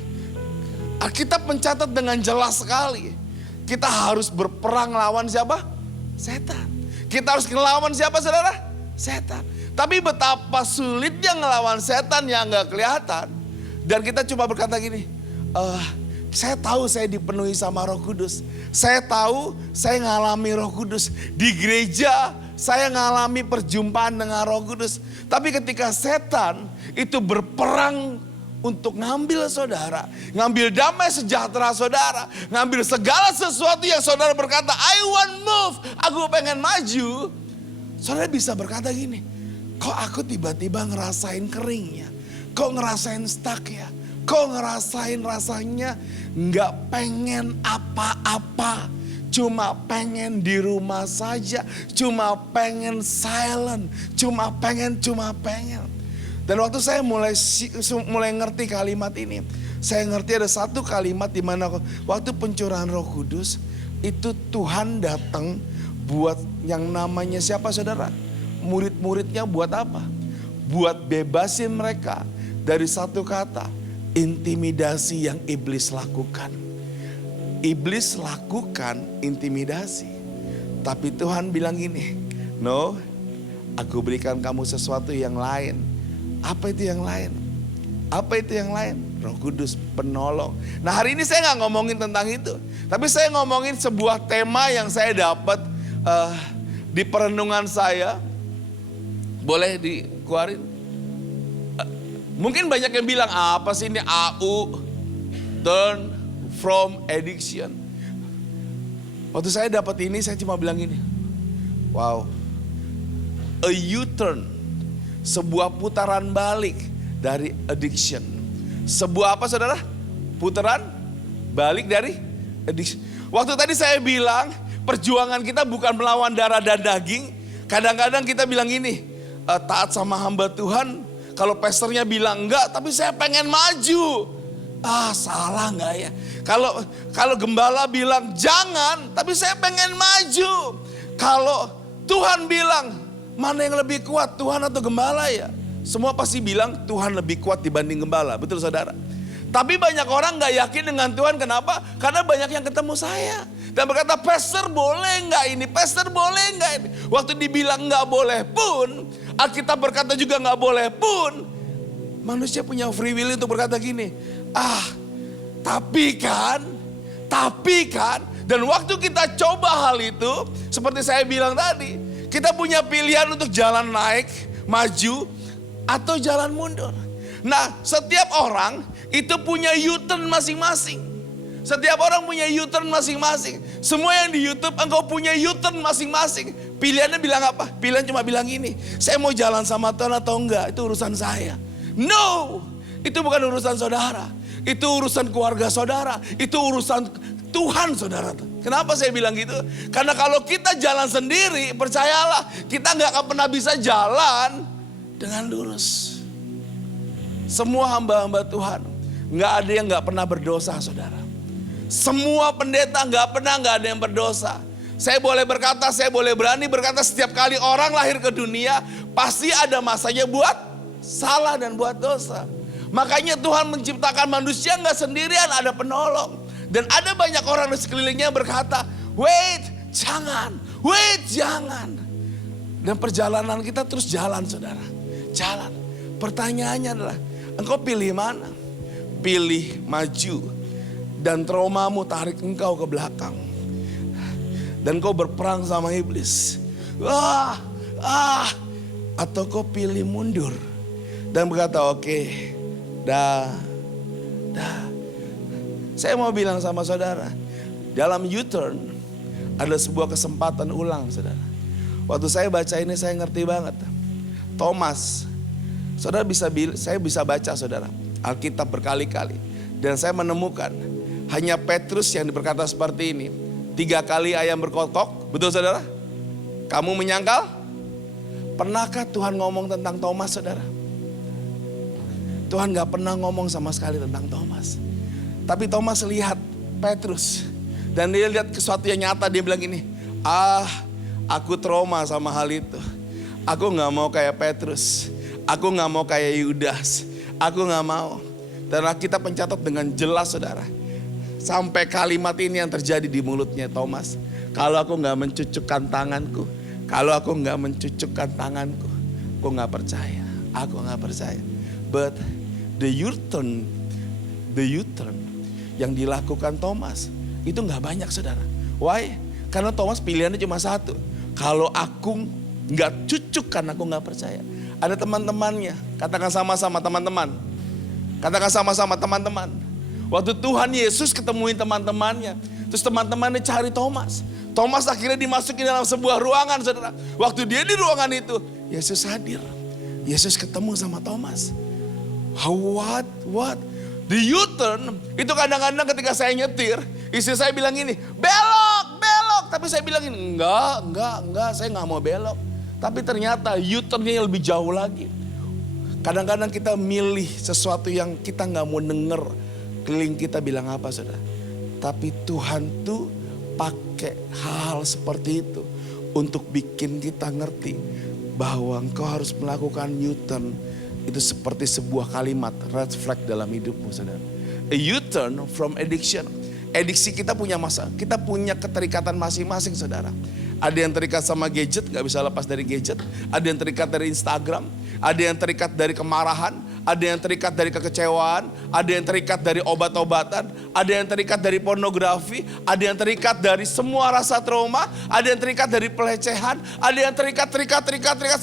Alkitab mencatat dengan jelas sekali. Kita harus berperang lawan siapa? Setan. Kita harus ngelawan siapa saudara? Setan. Tapi betapa sulitnya ngelawan setan yang nggak kelihatan. Dan kita cuma berkata gini, saya tahu saya dipenuhi sama Roh Kudus. Saya tahu saya ngalami Roh Kudus. Di gereja saya ngalami perjumpaan dengan Roh Kudus. Tapi ketika setan itu berperang untuk ngambil saudara, ngambil damai sejahtera saudara, ngambil segala sesuatu yang saudara berkata, I want move, aku pengen maju. Saudara bisa berkata gini, kok aku tiba-tiba ngerasain kering ya? Kok ngerasain stuck ya? Kok ngerasain rasanya nggak pengen apa-apa. Cuma pengen di rumah saja. Cuma pengen silent. Cuma pengen. Dan waktu saya mulai ngerti kalimat ini. Saya ngerti ada satu kalimat di mana waktu pencurahan Roh Kudus. Itu Tuhan datang buat yang namanya siapa saudara? Murid-muridnya buat apa? Buat bebasin mereka dari satu kata. Intimidasi yang iblis lakukan. Iblis lakukan intimidasi. Tapi Tuhan bilang gini, no, aku berikan kamu sesuatu yang lain. Apa itu yang lain? Apa itu yang lain? Roh Kudus penolong. Nah hari ini saya gak ngomongin tentang itu. Tapi saya ngomongin sebuah tema yang saya dapat di perenungan saya. Boleh dikeluarin? Mungkin banyak yang bilang, apa sih ini AU, turn from addiction. Waktu saya dapat ini, saya cuma bilang gini, wow, a U-turn, sebuah putaran balik dari addiction. Sebuah apa saudara? Putaran balik dari addiction. Waktu tadi saya bilang, perjuangan kita bukan melawan darah dan daging. Kadang-kadang kita bilang gini, taat sama hamba Tuhan. Kalau pastornya bilang enggak, tapi saya pengen maju. Salah enggak ya? Kalau gembala bilang jangan, tapi saya pengen maju. Kalau Tuhan bilang, mana yang lebih kuat, Tuhan atau gembala ya? Semua pasti bilang Tuhan lebih kuat dibanding gembala, betul saudara? Tapi banyak orang gak yakin dengan Tuhan, kenapa? Karena banyak yang ketemu saya. Dan berkata, pastor boleh enggak ini, pastor boleh enggak ini. Waktu dibilang enggak boleh pun, Alkitab berkata juga gak boleh pun, manusia punya free will untuk berkata gini, tapi kan, dan waktu kita coba hal itu, seperti saya bilang tadi, kita punya pilihan untuk jalan naik, maju, atau jalan mundur. Nah, setiap orang itu punya U-turn masing-masing. Setiap orang punya U-turn masing-masing. Semua yang di YouTube engkau punya U-turn masing-masing. Pilihannya bilang apa? Pilihan cuma bilang ini, saya mau jalan sama Tuhan atau enggak, itu urusan saya. No, itu bukan urusan saudara. Itu urusan keluarga saudara. Itu urusan Tuhan saudara. Kenapa saya bilang gitu? Karena kalau kita jalan sendiri, percayalah kita nggak akan pernah bisa jalan dengan lurus. Semua hamba-hamba Tuhan, nggak ada yang nggak pernah berdosa saudara. Semua pendeta nggak ada yang berdosa. Saya boleh berkata, saya boleh berani berkata, setiap kali orang lahir ke dunia, pasti ada masanya buat salah dan buat dosa. Makanya Tuhan menciptakan manusia nggak sendirian, ada penolong. Dan ada banyak orang di sekelilingnya berkata, wait, jangan. Dan perjalanan kita terus jalan saudara. Jalan. Pertanyaannya adalah, engkau pilih mana? Pilih maju. Dan traumamu tarik engkau ke belakang. Dan kau berperang sama iblis. Atau kau pilih mundur. Dan berkata oke, dah. Saya mau bilang sama saudara, dalam U-turn ada sebuah kesempatan ulang saudara. Waktu saya baca ini saya ngerti banget. Thomas, saudara saya bisa baca saudara Alkitab berkali-kali. Dan saya menemukan hanya Petrus yang berkata seperti ini. 3 kali ayam berkokok, betul saudara? Kamu menyangkal? Pernahkah Tuhan ngomong tentang Thomas saudara? Tuhan gak pernah ngomong sama sekali tentang Thomas. Tapi Thomas lihat Petrus. Dan dia lihat sesuatu yang nyata, dia bilang gini, aku trauma sama hal itu. Aku gak mau kayak Petrus. Aku gak mau kayak Yudas. Aku gak mau. Dan kita pencatat dengan jelas saudara. Sampai kalimat ini yang terjadi di mulutnya Thomas. Kalau aku gak mencucukkan tanganku. Kalau aku gak mencucukkan tanganku. Aku gak percaya. Aku gak percaya. But the U-turn yang dilakukan Thomas itu gak banyak saudara. Why? Karena Thomas pilihannya cuma satu. Kalau aku gak cucukkan, aku gak percaya. Ada teman-temannya. Katakan sama-sama teman-teman. Katakan sama-sama teman-teman. Waktu Tuhan Yesus ketemuin teman-temannya. Terus teman-temannya cari Thomas. Thomas akhirnya dimasukin dalam sebuah ruangan saudara. Waktu dia di ruangan itu, Yesus hadir. Yesus ketemu sama Thomas. What? The U-turn itu kadang-kadang ketika saya nyetir, istri saya bilang ini, belok. Tapi saya bilang ini, enggak, saya gak mau belok. Tapi ternyata U-turnnya lebih jauh lagi. Kadang-kadang kita milih sesuatu yang kita gak mau denger. Keliling kita bilang apa saudara. Tapi Tuhan tuh pakai hal seperti itu. Untuk bikin kita ngerti bahwa engkau harus melakukan U-turn. Itu seperti sebuah kalimat red flag dalam hidupmu saudara. A U-turn from addiction. Adiksi kita punya kita punya keterikatan masing-masing saudara. Ada yang terikat sama gadget, gak bisa lepas dari gadget. Ada yang terikat dari Instagram. Ada yang terikat dari kemarahan. Ada yang terikat dari kekecewaan. Ada yang terikat dari obat-obatan. Ada yang terikat dari pornografi. Ada yang terikat dari semua rasa trauma. Ada yang terikat dari pelecehan. Ada yang terikat.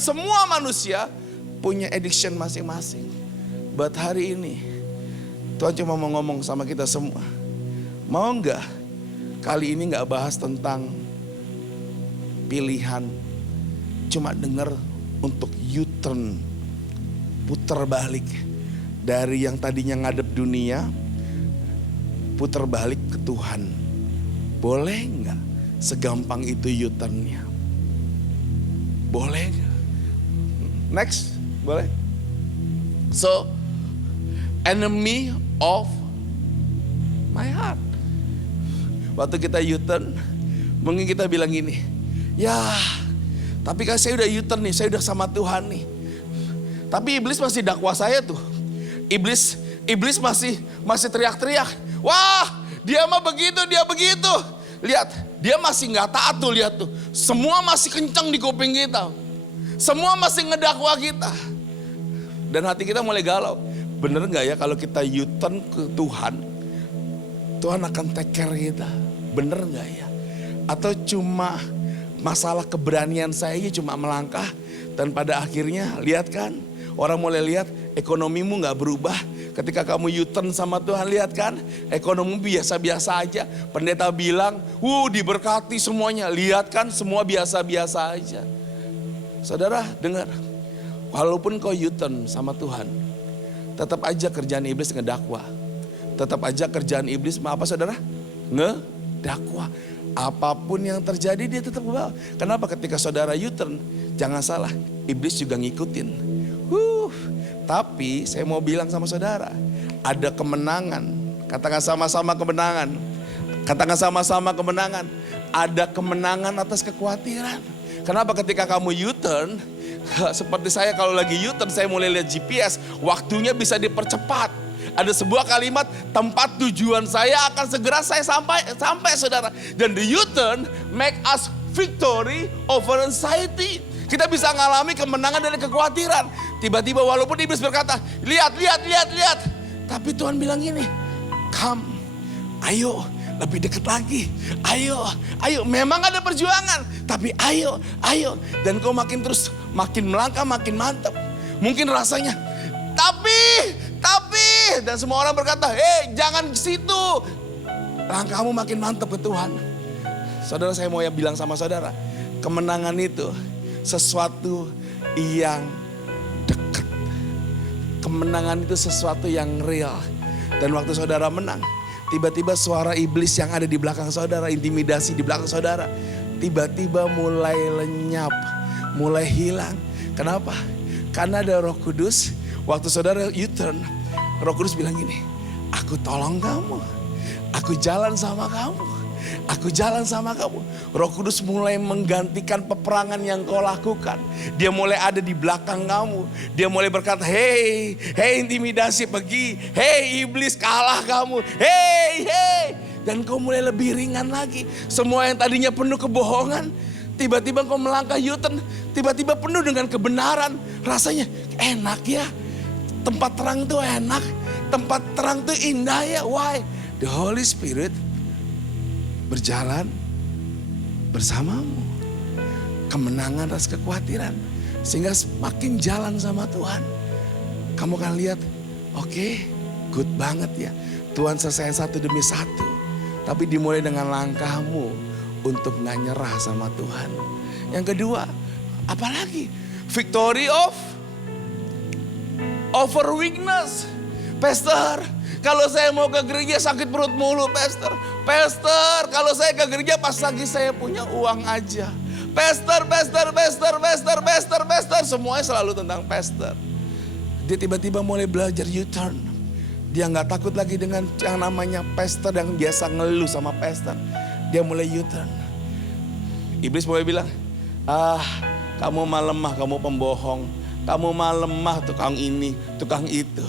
Semua manusia punya addiction masing-masing. Buat hari ini, Tuhan cuma mau ngomong sama kita semua. Mau gak kali ini gak bahas tentang pilihan, cuma dengar untuk U-turn, putar balik dari yang tadinya ngadep dunia, putar balik ke Tuhan. Boleh nggak segampang itu U-turnnya? Boleh nggak? Next, boleh. So, enemy of my heart. Waktu kita U-turn, mungkin kita bilang gini, ya, tapi kan saya udah U-turn nih, saya udah sama Tuhan nih. Tapi iblis masih dakwah saya tuh. Iblis masih teriak-teriak. Wah, dia mah begitu, dia begitu. Lihat, dia masih nggak taat tuh, lihat tuh. Semua masih kencang di kuping kita. Semua masih ngedakwa kita. Dan hati kita mulai galau. Bener nggak ya kalau kita U-turn ke Tuhan, Tuhan akan take care kita. Bener nggak ya? Atau cuma masalah keberanian saya cuma melangkah dan pada akhirnya lihat kan, orang mulai lihat ekonomimu nggak berubah ketika kamu U-turn sama Tuhan. Lihat kan, ekonomimu biasa-biasa aja. Pendeta bilang, diberkati semuanya. Lihat kan, semua biasa-biasa aja. Saudara dengar, walaupun kau U-turn sama Tuhan, tetap aja kerjaan iblis ngedakwa. Tetap aja kerjaan iblis apa saudara? Ngedakwa. Apapun yang terjadi dia tetap bawa. Kenapa? Ketika saudara U-turn, jangan salah, iblis juga ngikutin. Tapi saya mau bilang sama saudara, ada kemenangan. Katakan sama-sama kemenangan. Katakan sama-sama kemenangan. Ada kemenangan atas kekhawatiran. Kenapa? Ketika kamu U-turn, seperti saya kalau lagi U-turn, saya mulai lihat GPS, waktunya bisa dipercepat. Ada sebuah kalimat, tempat tujuan saya akan segera saya sampai saudara. Dan the U-turn make us victory over anxiety. Kita bisa mengalami kemenangan dari kekhawatiran. Tiba-tiba walaupun iblis berkata, lihat. Tapi Tuhan bilang gini, come, ayo lebih dekat lagi. Ayo. Memang ada perjuangan, tapi ayo. Dan kau makin melangkah, makin mantap. Mungkin rasanya, tapi. Dan semua orang berkata, jangan ke situ. Langkahmu makin mantap ke Tuhan. Saudara, saya mau bilang sama saudara, kemenangan itu sesuatu yang dekat. Kemenangan itu sesuatu yang real. Dan waktu saudara menang, tiba-tiba suara iblis yang ada di belakang saudara, intimidasi di belakang saudara, tiba-tiba mulai lenyap, mulai hilang. Kenapa? Karena ada Roh Kudus. Waktu saudara U-turn, Roh Kudus bilang gini, aku tolong kamu, aku jalan sama kamu. Aku jalan sama kamu. Roh Kudus mulai menggantikan peperangan yang kau lakukan. Dia mulai ada di belakang kamu. Dia mulai berkata, hey intimidasi pergi. Hey iblis kalah kamu. Hey. Dan kau mulai lebih ringan lagi. Semua yang tadinya penuh kebohongan, tiba-tiba kau melangkah U-turn. Tiba-tiba penuh dengan kebenaran. Rasanya enak ya. Tempat terang tuh enak. Tempat terang tuh indah ya. Why? The Holy Spirit berjalan bersamamu. Kemenangan rasa kekhawatiran. Sehingga semakin jalan sama Tuhan, kamu akan lihat, oke, good banget ya. Tuhan selesai satu demi satu. Tapi dimulai dengan langkahmu untuk gak nyerah sama Tuhan. Yang kedua, apalagi? Victory over weakness. Pastor, kalau saya mau ke gereja sakit perut mulu, Pastor. Pastor, kalau saya ke gereja pas lagi saya punya uang aja. Pastor. Semuanya selalu tentang pastor. Dia tiba-tiba mulai belajar U-turn. Dia gak takut lagi dengan yang namanya pastor yang biasa ngeluh sama pastor. Dia mulai U-turn. Iblis mulai bilang, kamu mah lemah, kamu pembohong. Kamu mah lemah, tukang ini, tukang itu.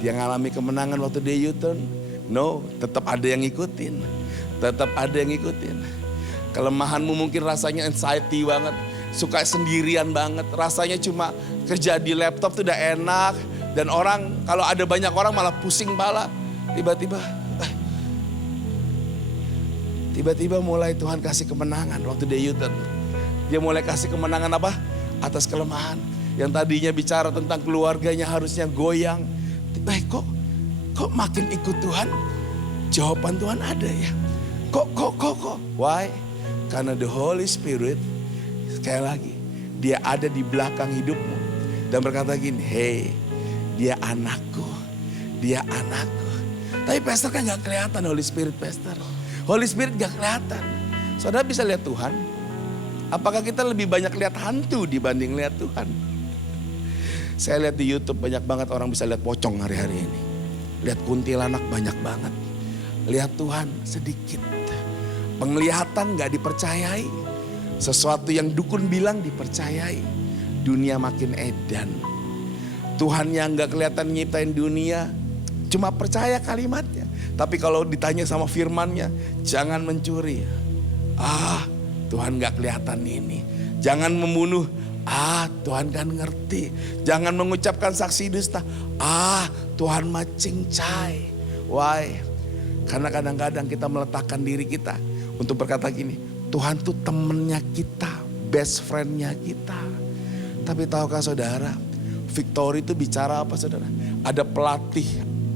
Dia ngalami kemenangan waktu dia U-turn. No, tetap ada yang ngikutin. Tetap ada yang ngikutin. Kelemahanmu mungkin rasanya anxiety banget. Suka sendirian banget. Rasanya cuma kerja di laptop tuh udah enak. Dan orang, kalau ada banyak orang malah pusing kepala. Tiba-tiba mulai Tuhan kasih kemenangan waktu dia U-turn. Dia mulai kasih kemenangan apa? Atas kelemahan. Yang tadinya bicara tentang keluarganya harusnya goyang. Kok makin ikut Tuhan, jawaban Tuhan ada ya. Kok. Why? Karena the Holy Spirit, sekali lagi, dia ada di belakang hidupmu. Dan berkata gini, hey, dia anakku. Tapi pastor kan gak kelihatan Holy Spirit, pastor. Holy Spirit gak kelihatan. Saudara bisa lihat Tuhan? Apakah kita lebih banyak lihat hantu dibanding lihat Tuhan? Saya lihat di YouTube banyak banget orang bisa lihat pocong hari-hari ini. Lihat kuntilanak banyak banget. Lihat Tuhan sedikit. Penglihatan gak dipercayai. Sesuatu yang dukun bilang dipercayai. Dunia makin edan. Tuhan yang gak kelihatan nyiptain dunia, cuma percaya kalimatnya. Tapi kalau ditanya sama firmannya, jangan mencuri. Tuhan gak kelihatan ini. Jangan membunuh. Tuhan kan ngerti. Jangan mengucapkan saksi dusta. Tuhan mah cincai. Why? Karena kadang-kadang kita meletakkan diri kita untuk berkata gini, Tuhan tuh temennya kita, best friendnya kita. Tapi tahukah saudara, victory itu bicara apa saudara? Ada pelatih,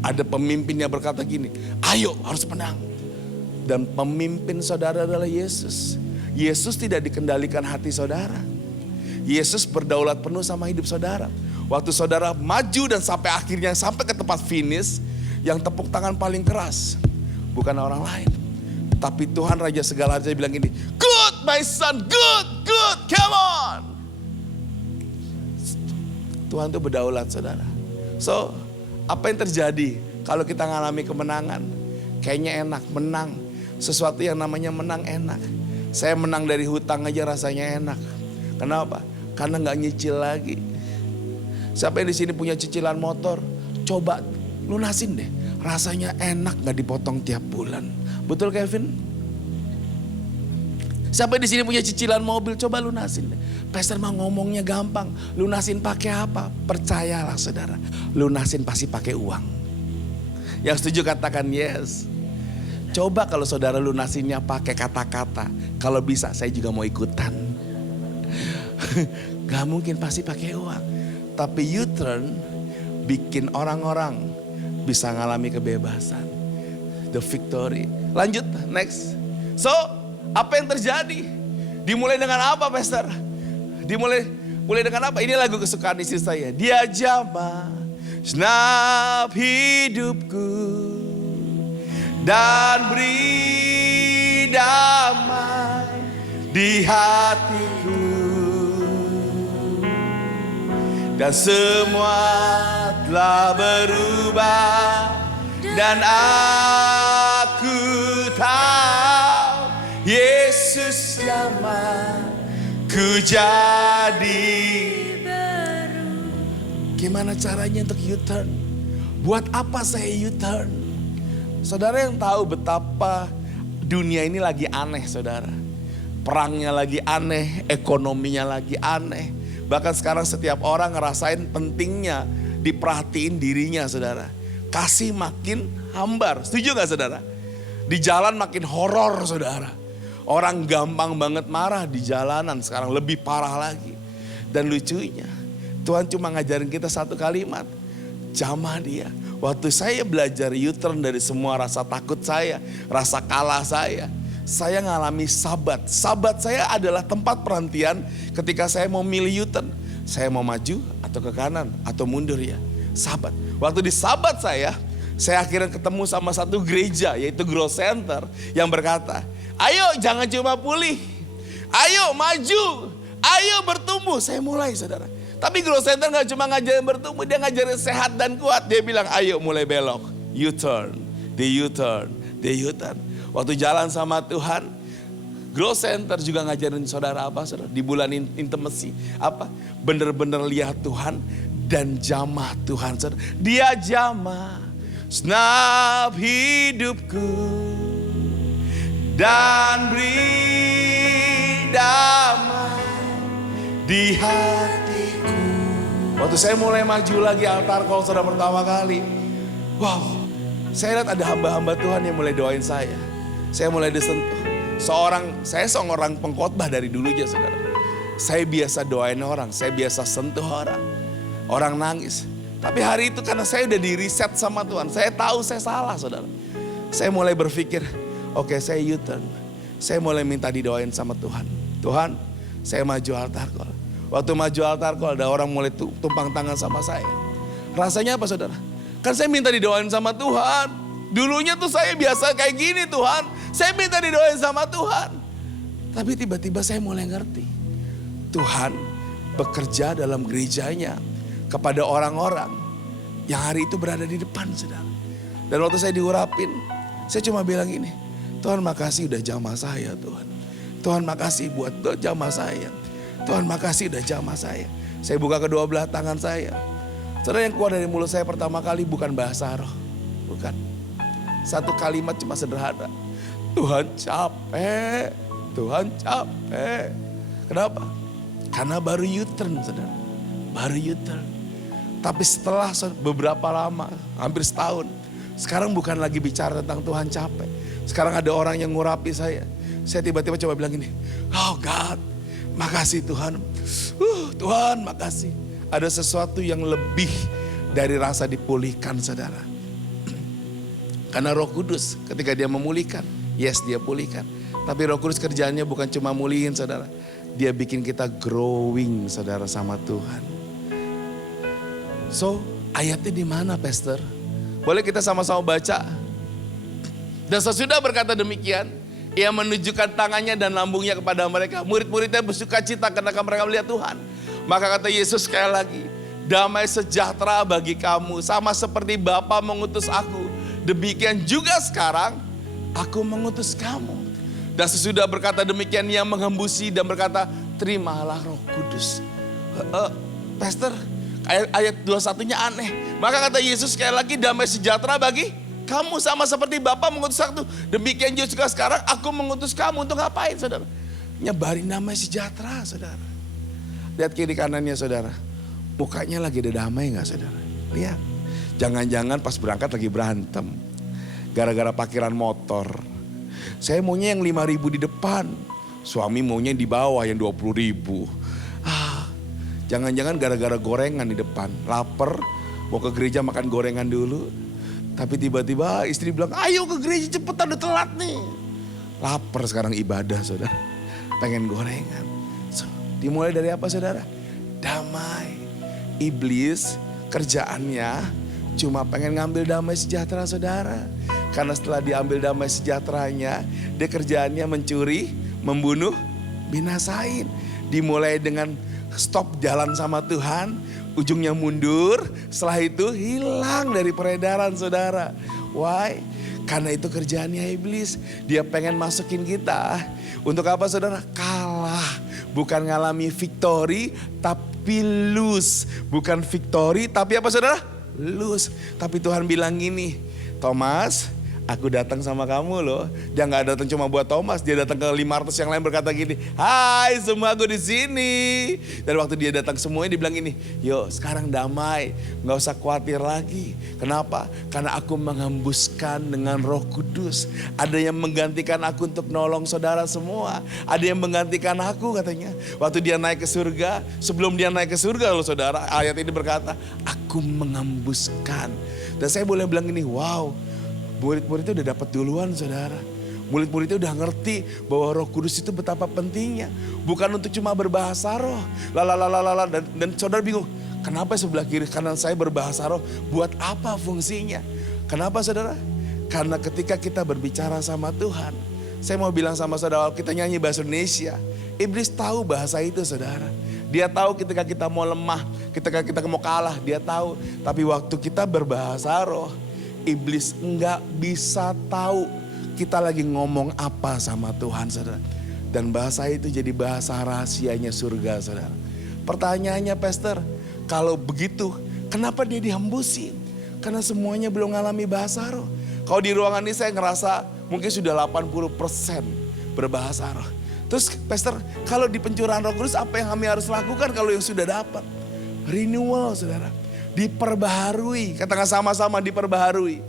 ada pemimpin yang berkata gini, ayo harus menang. Dan pemimpin saudara adalah Yesus. Yesus tidak dikendalikan hati saudara. Yesus berdaulat penuh sama hidup saudara. Waktu saudara maju dan sampai akhirnya sampai ke tempat finish, yang tepuk tangan paling keras bukan orang lain, tapi Tuhan Raja segala raja bilang gini, good my son, good, come on. Tuhan itu berdaulat saudara. So, apa yang terjadi kalau kita ngalami kemenangan? Kayaknya enak, menang. Sesuatu yang namanya menang enak. Saya menang dari hutang aja rasanya enak. Kenapa? Karena gak nyicil lagi. Siapa yang di sini punya cicilan motor? Coba lunasin deh. Rasanya enak gak dipotong tiap bulan. Betul Kevin? Siapa yang di sini punya cicilan mobil? Coba lunasin deh. Pastor mah ngomongnya gampang. Lunasin pakai apa? Percayalah saudara. Lunasin pasti pakai uang. Yang setuju katakan yes. Coba kalau saudara lunasinnya pakai kata-kata. Kalau bisa saya juga mau ikutan. Gak mungkin pasti pakai uang. Tapi U-turn bikin orang-orang bisa ngalami kebebasan. The victory. Lanjut, next. So, apa yang terjadi? Dimulai dengan apa, Pastor? Dimulai dengan apa? Ini lagu kesukaan istri saya. Dia jamah segenap hidupku dan beri damai di hatiku, dan semua telah berubah, dan aku tahu Yesus jamah ku jadi baru. Gimana caranya untuk U-turn? Buat apa saya U-turn? Saudara yang tahu betapa dunia ini lagi aneh, saudara. Perangnya lagi aneh, ekonominya lagi aneh. Bahkan sekarang setiap orang ngerasain pentingnya diperhatiin dirinya, saudara. Kasih makin hambar, setuju gak, saudara? Di jalan makin horor, saudara. Orang gampang banget marah di jalanan, sekarang lebih parah lagi. Dan lucunya, Tuhan cuma ngajarin kita satu kalimat, jamah dia. Waktu saya belajar U-turn dari semua rasa takut saya, rasa kalah saya ngalami sabat. Sabat saya adalah tempat perhentian ketika saya mau milih U-turn. Saya mau maju atau ke kanan atau mundur ya. Sabat. Waktu di sabat saya akhirnya ketemu sama satu gereja yaitu Growth Center yang berkata, ayo jangan cuma pulih, ayo maju, ayo bertumbuh. Saya mulai, saudara. Tapi Growth Center gak cuma ngajarin bertumbuh, dia ngajarin sehat dan kuat. Dia bilang ayo mulai belok, U-turn, di U-turn, di U-turn. Waktu jalan sama Tuhan, Growth Center juga ngajarin saudara apa, saudara? Di bulan intimacy, apa? Bener-bener lihat Tuhan dan jamah Tuhan, saudara. Dia jamah segenap hidupku dan beri damai di hatiku. Waktu saya mulai maju lagi altar call saudara pertama kali, wow, saya lihat ada hamba-hamba Tuhan yang mulai doain saya. Saya mulai disentuh. Saya seorang pengkhotbah dari dulunya, saudara. Saya biasa doain orang, saya biasa sentuh orang. Orang nangis. Tapi hari itu karena saya udah di reset sama Tuhan, saya tahu saya salah, saudara. Saya mulai berpikir, oke, saya U-turn. Saya mulai minta didoain sama Tuhan. Tuhan, saya maju altar call. Waktu maju altar call ada orang mulai tumpang tangan sama saya. Rasanya apa, saudara? Kan saya minta didoain sama Tuhan. Dulunya tuh saya biasa kayak gini, Tuhan. Saya minta didoain sama Tuhan. Tapi tiba-tiba saya mulai ngerti. Tuhan bekerja dalam gerejanya kepada orang-orang yang hari itu berada di depan, saudara. Dan waktu saya diurapin, saya cuma bilang gini, Tuhan makasih udah jamah saya, Tuhan. Tuhan makasih buat jamah saya. Tuhan makasih udah jamah saya. Saya buka kedua belah tangan saya. Saudara, yang keluar dari mulut saya pertama kali bukan bahasa roh. Bukan. Satu kalimat cuma sederhana. Tuhan capek. Tuhan capek. Kenapa? Karena baru U-turn, saudara. Baru U-turn. Tapi setelah beberapa lama, hampir setahun. Sekarang bukan lagi bicara tentang Tuhan capek. Sekarang ada orang yang ngurapi saya. Saya tiba-tiba coba bilang gini, oh God, makasih Tuhan. Tuhan makasih. Ada sesuatu yang lebih dari rasa dipulihkan, saudara. Karena Roh Kudus ketika dia memulihkan, yes dia pulihkan. Tapi Roh Kudus kerjaannya bukan cuma mulihin, saudara. Dia bikin kita growing, saudara, sama Tuhan. So, ayatnya di mana, Pastor? Boleh kita sama-sama baca? Dan sesudah berkata demikian, ia menunjukkan tangannya dan lambungnya kepada mereka. Murid-muridnya bersuka cita karena mereka melihat Tuhan. Maka kata Yesus sekali lagi, damai sejahtera bagi kamu. Sama seperti Bapa mengutus aku. Demikian juga sekarang, aku mengutus kamu. Dan sesudah berkata demikian, ia mengembusi dan berkata, terimalah Roh Kudus. Pastor, ayat 21-nya aneh. Maka kata Yesus sekali lagi, damai sejahtera bagi kamu. Sama seperti Bapa mengutus aku. Demikian juga sekarang, aku mengutus kamu. Untuk ngapain, saudara? Nyebarin damai sejahtera, saudara. Lihat kiri kanannya, saudara. Mukanya lagi ada damai gak, saudara? Lihat. Jangan-jangan pas berangkat lagi berantem. Gara-gara parkiran motor. Saya maunya yang 5.000 di depan. Suami maunya di bawah yang 20.000. Jangan-jangan gara-gara gorengan di depan. Lapar, mau ke gereja makan gorengan dulu. Tapi tiba-tiba istri bilang, ayo ke gereja cepetan udah telat nih. Lapar sekarang ibadah, saudara. pengen gorengan. So, dimulai dari apa saudara? Damai. Iblis kerjaannya cuma pengen ngambil damai sejahtera saudara. Karena setelah diambil damai sejahteranya, dia kerjaannya mencuri, membunuh, binasain. Dimulai dengan stop jalan sama Tuhan, ujungnya mundur, setelah itu hilang dari peredaran saudara. Why? Karena itu kerjaannya iblis. Dia pengen masukin kita. Untuk apa saudara? Kalah. Bukan ngalami victory, tapi lose. Bukan victory, tapi apa saudara? Lose. Tapi Tuhan bilang gini, Thomas, aku datang sama kamu loh. Dia nggak datang cuma buat Thomas, dia datang ke 500 yang lain berkata gini, hai semua aku di sini. Dan waktu dia datang semuanya dibilang gini, yuk sekarang damai, nggak usah khawatir lagi. Kenapa? Karena aku menghembuskan dengan Roh Kudus. Ada yang menggantikan aku untuk nolong saudara semua. Ada yang menggantikan aku katanya. Waktu dia naik ke surga, sebelum dia naik ke surga loh saudara, ayat ini berkata, aku menghembuskan. Dan saya boleh bilang gini, wow. Murid-muridnya udah dapat duluan saudara. Murid-muridnya udah ngerti bahwa Roh Kudus itu betapa pentingnya. Bukan untuk cuma berbahasa roh. Dan saudara bingung. Kenapa sebelah kiri kanan saya berbahasa roh? Buat apa fungsinya? Kenapa saudara? Karena ketika kita berbicara sama Tuhan. Saya mau bilang sama saudara, kita nyanyi bahasa Indonesia. Iblis tahu bahasa itu saudara. Dia tahu ketika kita mau lemah, ketika kita mau kalah, dia tahu. Tapi waktu kita berbahasa roh, iblis enggak bisa tahu kita lagi ngomong apa sama Tuhan saudara. Dan bahasa itu jadi bahasa rahasianya surga saudara. Pertanyaannya pastor, kalau begitu kenapa dia dihembusin? Karena semuanya belum ngalami bahasa roh. Kalau di ruangan ini saya ngerasa mungkin sudah 80% berbahasa roh. Terus pastor, kalau di pencurahan Roh Kudus apa yang kami harus lakukan kalau yang sudah dapat? Renewal saudara. Diperbaharui, katakan sama-sama diperbaharui.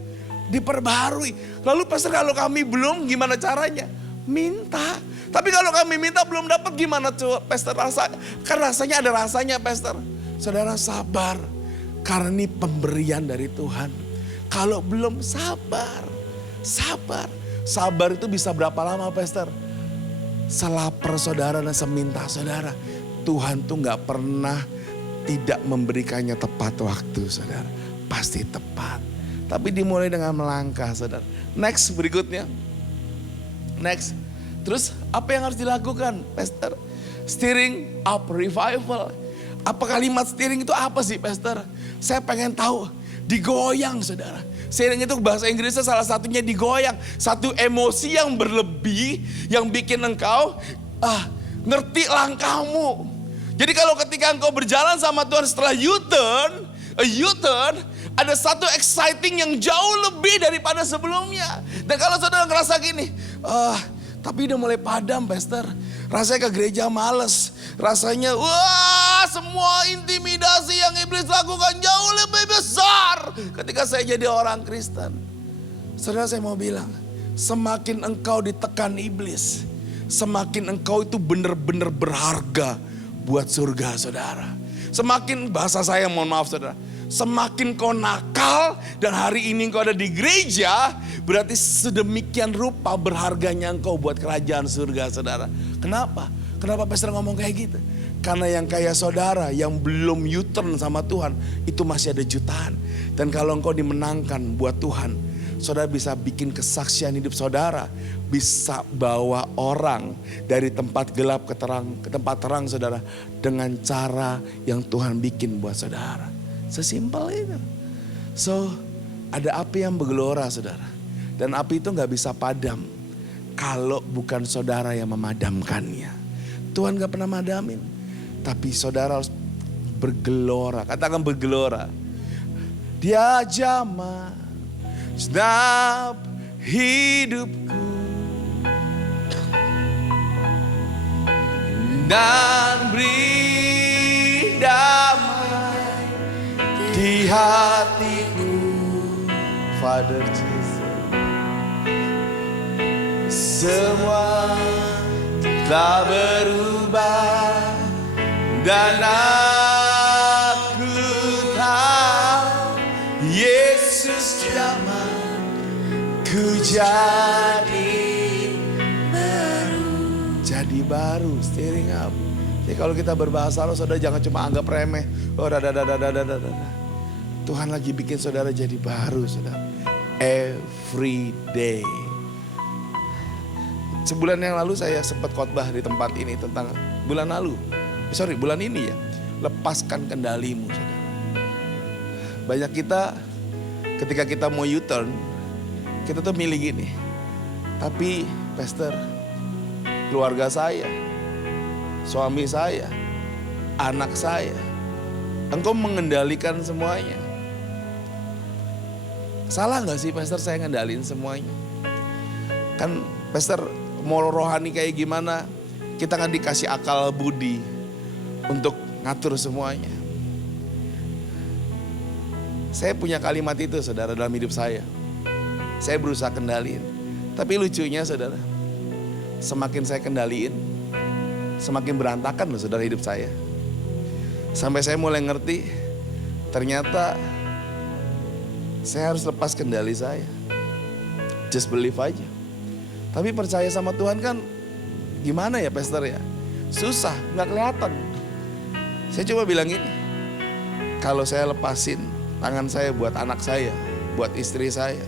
Diperbaharui. Lalu pastor kalau kami belum gimana caranya? Minta. Tapi kalau kami minta belum dapat gimana pastor rasanya? Kan rasanya ada rasanya pastor. Saudara sabar. Karena ini pemberian dari Tuhan. Kalau belum sabar. Sabar. Sabar itu bisa berapa lama pastor? Selapar saudara dan seminta saudara. Tuhan tuh gak pernah tidak memberikannya tepat waktu saudara. Pasti tepat. Tapi dimulai dengan melangkah saudara. Next berikutnya. Next. Terus apa yang harus dilakukan pastor? Stirring up revival. Apa kalimat stirring itu apa sih pastor? Saya pengen tahu. Digoyang saudara. Stirring itu bahasa Inggrisnya salah satunya digoyang. Satu emosi yang berlebih. Yang bikin engkau ngerti langkahmu. Jadi kalau ketika engkau berjalan sama Tuhan setelah U-turn, ada satu exciting yang jauh lebih daripada sebelumnya. Dan kalau saudara ngerasa gini, tapi udah mulai padam pastor. Rasanya ke gereja males. Rasanya semua intimidasi yang iblis lakukan jauh lebih besar ketika saya jadi orang Kristen. Saudara saya mau bilang, semakin engkau ditekan iblis, semakin engkau itu benar-benar berharga buat surga saudara. Semakin bahasa saya mohon maaf saudara. Semakin kau nakal dan hari ini kau ada di gereja. Berarti sedemikian rupa berharganya engkau buat kerajaan surga saudara. Kenapa? Kenapa pastor ngomong kayak gitu? Karena yang kayak saudara yang belum U-turn sama Tuhan. Itu masih ada jutaan. Dan kalau engkau dimenangkan buat Tuhan. Saudara bisa bikin kesaksian hidup saudara. Bisa bawa orang dari tempat gelap ke tempat terang saudara. Dengan cara yang Tuhan bikin buat saudara. Sesimpel itu. So ada api yang bergelora saudara. Dan api itu gak bisa padam. Kalau bukan saudara yang memadamkannya. Tuhan gak pernah madamin. Tapi saudara harus bergelora. Katakan bergelora. Dia jamah segenap hidupku. Dan beri damai di hatiku. Father Jesus. Semua telah berubah. Dan aku tahu Yesus jamah ku jadi baru. Jadi baru Jadi kalau kita berbahasa roh, saudara jangan cuma anggap remeh. Oh, Tuhan lagi bikin saudara jadi baru, saudara. Every day. Sebulan yang lalu saya sempat khotbah di tempat ini tentang bulan ini ya. Lepaskan kendalimu, saudara. Banyak kita ketika kita mau U-turn, kita tuh milih gini. Tapi pastor, keluarga saya, suami saya, anak saya, engkau mengendalikan semuanya. Salah gak sih pastor saya ngendalin semuanya? Kan pastor mau rohani kayak gimana, kita kan dikasih akal budi untuk ngatur semuanya. Saya punya kalimat itu saudara dalam hidup saya. Saya berusaha kendaliin. Tapi lucunya saudara, semakin saya kendaliin, semakin berantakan loh saudara hidup saya. Sampai saya mulai ngerti, ternyata saya harus lepas kendali saya. Just believe aja. Tapi percaya sama Tuhan kan gimana ya pastor ya? Susah, gak kelihatan. Saya coba bilang ini, kalau saya lepasin tangan saya buat anak saya, buat istri saya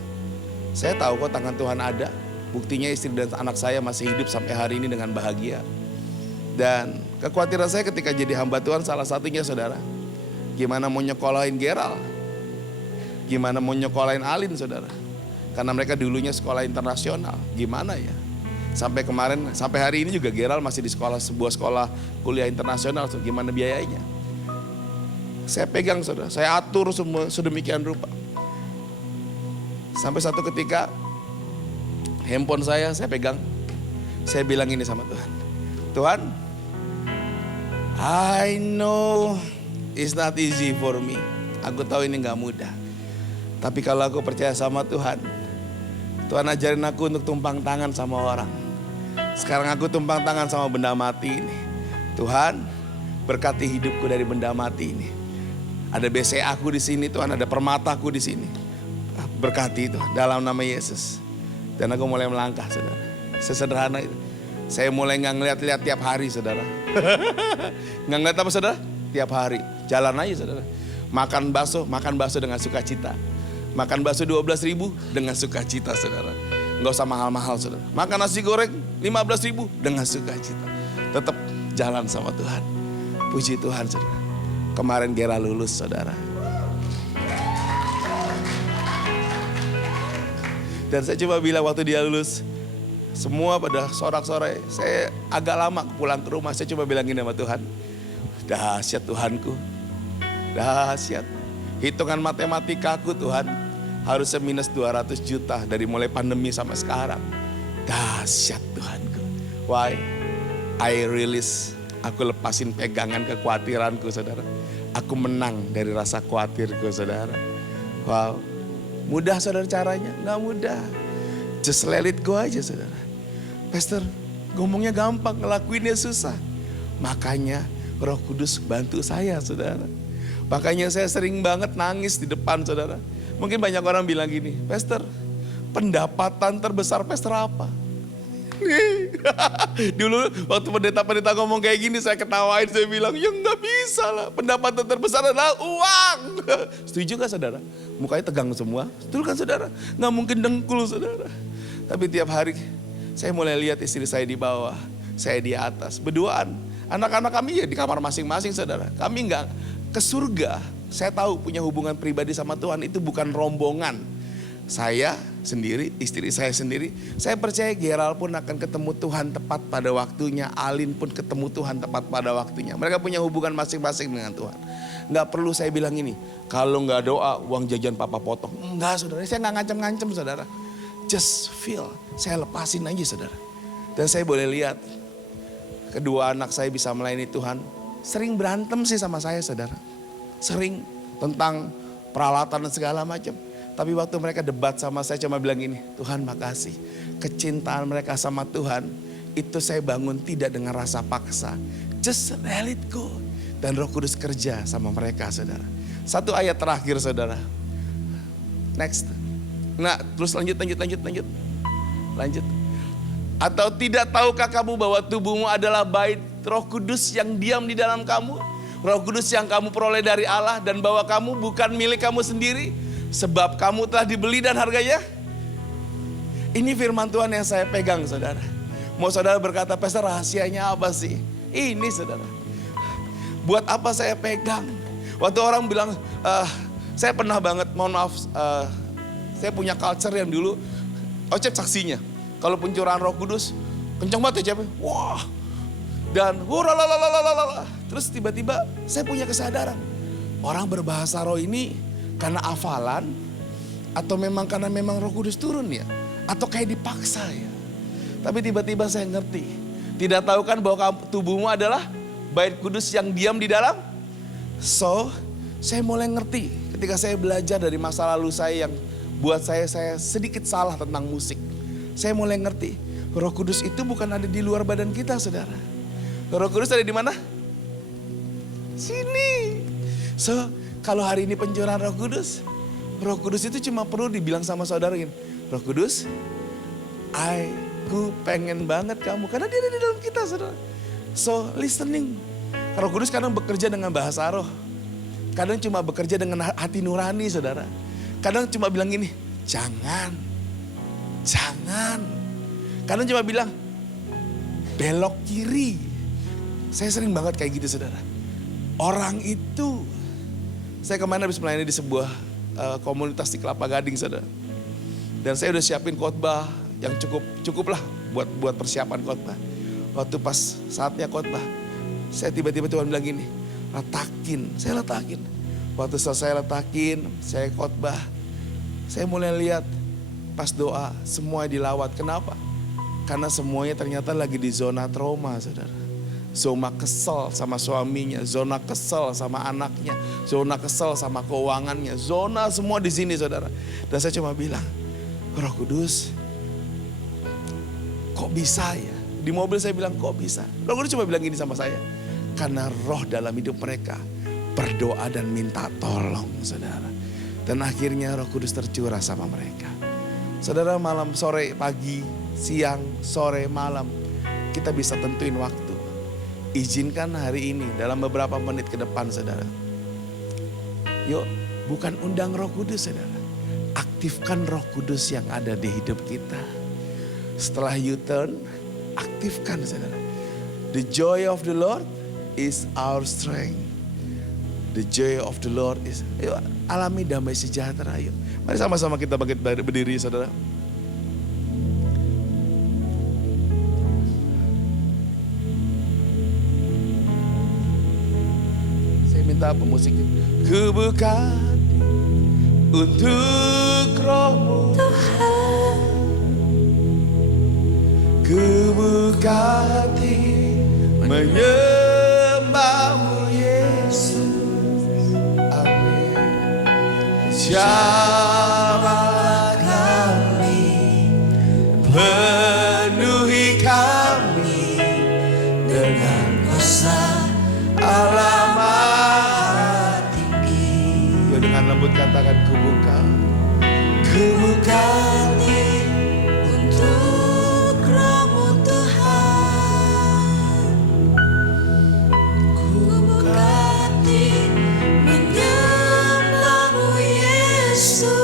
tahu kok tangan Tuhan ada. Buktinya istri dan anak saya masih hidup sampai hari ini dengan bahagia. Dan kekhawatiran saya ketika jadi hamba Tuhan salah satunya saudara, gimana mau nyekolahin Geral, gimana mau nyekolahin Alin saudara. Karena mereka dulunya sekolah internasional, gimana ya. Sampai kemarin, sampai hari ini juga Geral masih di sebuah sekolah kuliah internasional, so gimana biayanya. Saya pegang saudara, saya atur semua sedemikian rupa. Sampai satu ketika handphone saya pegang, saya bilang ini sama Tuhan. Tuhan, I know it's not easy for me. Aku tahu ini gak mudah. Tapi kalau aku percaya sama Tuhan, Tuhan ajarin aku untuk tumpang tangan sama orang. Sekarang aku tumpang tangan sama benda mati ini. Tuhan, berkati hidupku dari benda mati ini. Ada BCA aku di sini Tuhan, ada permataku di sini. Berkati Tuhan dalam nama Yesus. Dan aku mulai melangkah saudara. Sesederhana itu. Saya mulai gak ngeliat-liat tiap hari saudara. Gak ngeliat apa saudara? Tiap hari. Jalan aja saudara. Makan bakso dengan sukacita. Makan bakso 12.000 dengan sukacita saudara. Gak usah mahal-mahal saudara. Makan nasi goreng 15.000 dengan sukacita. Tetap jalan sama Tuhan. Puji Tuhan saudara. Kemarin Gera lulus saudara. Dan saya coba bilang waktu dia lulus, semua pada sorak-sorai, saya agak lama pulang ke rumah, saya coba bilangin sama Tuhan, dahsyat Tuhanku, dahsyat. Hitungan matematikaku Tuhan, harusnya minus 200 juta dari mulai pandemi sampai sekarang. Dahsyat Tuhanku. Why? I release, aku lepasin pegangan kekhawatiranku saudara. Aku menang dari rasa khawatirku saudara. Wow. Mudah saudara caranya? Gak mudah. Just let it go aja saudara. Pastor, ngomongnya gampang, ngelakuinnya susah. Makanya Roh Kudus bantu saya saudara. Makanya saya sering banget nangis di depan saudara. Mungkin banyak orang bilang gini, Pastor, pendapatan terbesar Pastor apa? Dulu waktu pendeta-pendeta ngomong kayak gini saya ketawain, saya bilang ya gak bisa lah, pendapatan terbesar adalah uang. Setuju gak saudara? Mukanya tegang semua, betul kan saudara? Gak mungkin dengkul saudara. Tapi tiap hari saya mulai lihat istri saya di bawah, saya di atas, berduaan. Anak-anak kami ya di kamar masing-masing saudara. Kami gak ke surga. Saya tahu punya hubungan pribadi sama Tuhan itu bukan rombongan. Saya sendiri, istri saya sendiri, saya percaya Geral pun akan ketemu Tuhan tepat pada waktunya. Alin pun ketemu Tuhan tepat pada waktunya. Mereka punya hubungan masing-masing dengan Tuhan. Gak perlu saya bilang ini, kalau gak doa uang jajan papa potong. Enggak saudara, saya gak ngancam-ngancam saudara. Just feel, saya lepasin aja saudara. Dan saya boleh lihat, kedua anak saya bisa melayani Tuhan. Sering berantem sih sama saya saudara. Sering tentang peralatan dan segala macam. Tapi waktu mereka debat sama saya cuma bilang gini, Tuhan makasih. Kecintaan mereka sama Tuhan, itu saya bangun tidak dengan rasa paksa. Just let it go. Dan Roh Kudus kerja sama mereka saudara. Satu ayat terakhir saudara. Next. Nah terus lanjut. Atau tidak tahukah kamu bahwa tubuhmu adalah bait Roh Kudus yang diam di dalam kamu. Roh Kudus yang kamu peroleh dari Allah dan bahwa kamu bukan milik kamu sendiri. Sebab kamu telah dibeli dan harganya. Ini firman Tuhan yang saya pegang, saudara. Mau saudara berkata, Pastor, rahasianya apa sih? Ini, saudara. Buat apa saya pegang? Waktu orang bilang, saya pernah banget, mohon maaf, saya punya culture yang dulu, Ocep saksinya. Kalau pencurahan Roh Kudus, kencang banget ya, Cep. Wah. Dan terus tiba-tiba saya punya kesadaran. Orang berbahasa roh ini karena hafalan atau memang karena memang Roh Kudus turun ya? Atau kayak dipaksa ya? Tapi tiba-tiba saya ngerti. Tidak tahu kan bahwa tubuhmu adalah bait kudus yang diam di dalam? So, saya mulai ngerti ketika saya belajar dari masa lalu saya yang buat saya sedikit salah tentang musik. Saya mulai ngerti, Roh Kudus itu bukan ada di luar badan kita, saudara. Roh Kudus ada di mana? Sini. So, kalau hari ini pencurahan Roh Kudus itu cuma perlu dibilang sama saudara gini, Roh Kudus, aku pengen banget kamu, karena dia ada di dalam kita, saudara. So, listening. Roh Kudus kadang bekerja dengan bahasa roh. Kadang cuma bekerja dengan hati nurani, saudara. Kadang cuma bilang gini, jangan. Kadang cuma bilang, belok kiri. Saya sering banget kayak gitu, saudara. Orang itu, saya kemarin habis melayani di sebuah komunitas di Kelapa Gading, saudara. Dan saya udah siapin khotbah yang cukup lah buat persiapan khotbah. Waktu pas saatnya khotbah, saya tiba-tiba Tuhan bilang gini, saya letakin. Waktu selesai letakin, saya khotbah. Saya mulai lihat pas doa semua dilawat. Kenapa? Karena semuanya ternyata lagi di zona trauma, saudara. Zona kesel sama suaminya, zona kesel sama anaknya, zona kesel sama keuangannya, zona semua di sini, saudara. Dan saya cuma bilang, Roh Kudus, kok bisa ya? Di mobil saya bilang, kok bisa? Roh Kudus cuma bilang gini sama saya, karena roh dalam hidup mereka berdoa dan minta tolong, saudara. Dan akhirnya Roh Kudus tercurah sama mereka. Saudara, malam, sore, pagi, siang, sore, malam, kita bisa tentuin waktu. Izinkan hari ini dalam beberapa menit ke depan, saudara. Yuk, bukan undang Roh Kudus, saudara. Aktifkan Roh Kudus yang ada di hidup kita. Setelah you turn, aktifkan, saudara. The joy of the Lord is our strength. The joy of the Lord is, yuk alami damai sejahtera, yuk. Mari sama-sama kita berdiri, saudara. Saya minta pemusiknya. Ku buka untuk Roh-Mu Tuhan. Ku buka hati menyembah-Mu Yesus. Amin. Jamah kami, penuhi kami dengan kuasa Allah Maha Tinggi. Ya, dengan lembut katakan, ku buka hati untuk Roh-Mu Tuhan. Ku buka hati menyembah-Mu Yesus.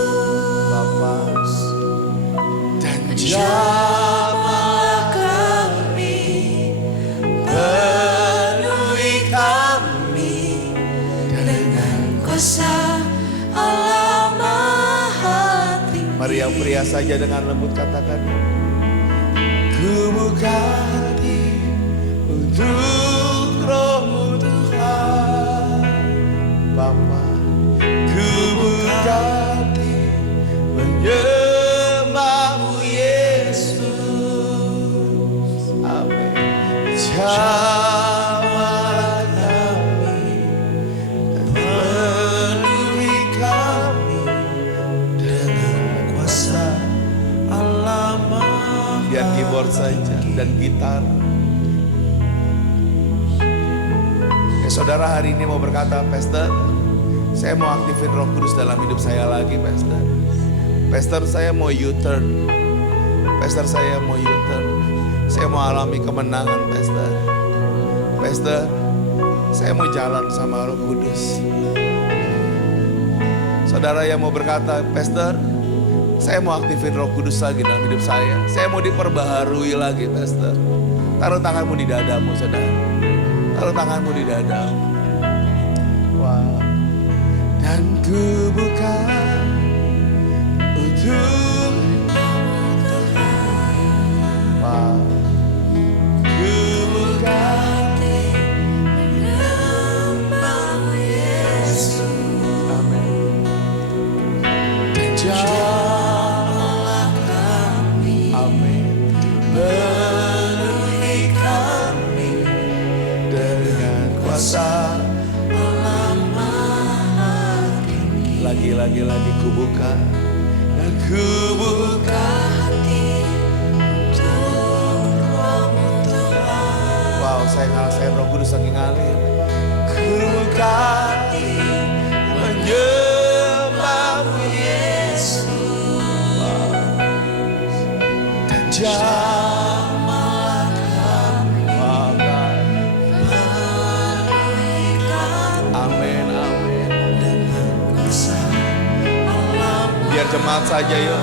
Dan jamah kami, penuhi kami dengan kuasa Allah Maha Tinggi. Mari yang pria saja dengan lembut katakan, ku buka hati untuk Roh-Mu Tuhan. Bapa, ku buka hati menyembah-Mu Yesus. Amin. Jamah kami, penuhi kami dengan kuasa Allah Maha. Biar keyboard saja dan gitar. Saudara hari ini mau berkata, Pastor, saya mau aktifin Roh Kudus dalam hidup saya lagi, Pastor. Pastor, saya mau U-turn. Pastor, saya mau U-turn. Saya mau alami kemenangan, Pastor. Pastor, saya mau jalan sama Roh Kudus. Saudara yang mau berkata, Pastor, saya mau aktifin Roh Kudus lagi dalam hidup saya. Saya mau diperbaharui lagi, Pastor. Taruh tanganmu di dadamu, saudara. Taruh tanganmu di dadamu. Wow. Dan ku buka untuk wow. Ku buka jamahlah kami, amin, penuhi kami dengan kuasa Maha Tinggi. Lagi ku buka dan ku buka hati untuk Roh-Mu Tuhan. Wow, saya ngerasain Roh Kudus lagi ngalir. Ku buka hati menyembah-Mu dan jamahlah kami, penuhi kami, amin, amin, dengan kuasa Allah. Biar jemaat saja yuk,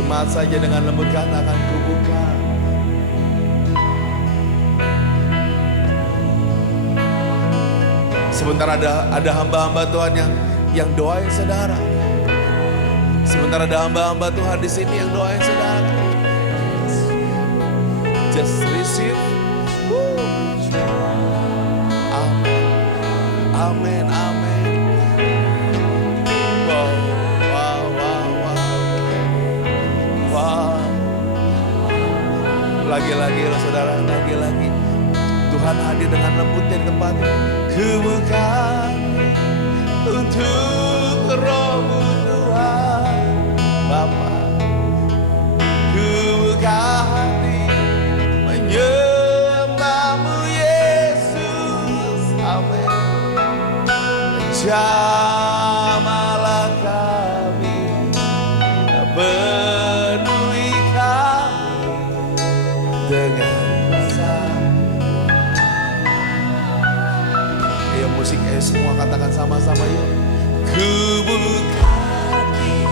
jemaat saja dengan lembut katakan ku buka. Sebentar ada hamba-hamba Tuhan yang doain saudara. Sebentar ada hamba-hamba Tuhan di sini yang doain saudara. Just receive. Amin. Amin. Amin. Wow. Wow. Wow. Wow. Wow. Lagi-lagi saudara, lagi-lagi. Tuhan hadir dengan lembutnya di tempat ini. Ku buka untuk Roh-Mu Tuhan Bapa. Ku buka hati menyembah-Mu Yesus, amin. Jamahlah kami, penuhi kami dengan kuasa. Ayo musik, semua katakan sama-sama yuk. Ku buka hati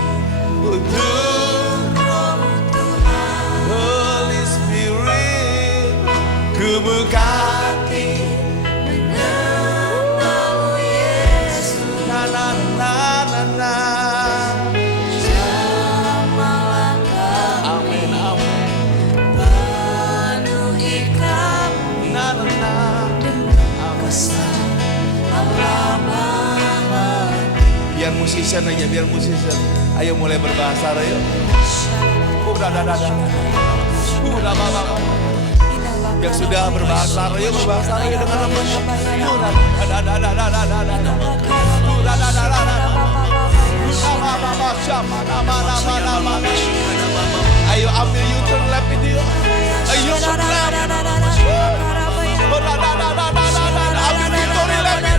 untuk Roh-Mu Tuhan, Holy Spirit. Ku buka hati menyembah-Mu Yesus. Na na na na na. Jamahlah kami, amin, amin, penuhi kami, na na na, dengan kuasa Allah Maha. Biar musisian aja, biar musisian. Ayo mulai berbahasa, ayo. Yang sudah berbahasa, ayo berbahasa ayo dengan lembut. Ayo ambil U-turn lap itu. Ayo lap. Ambil victory lap ini.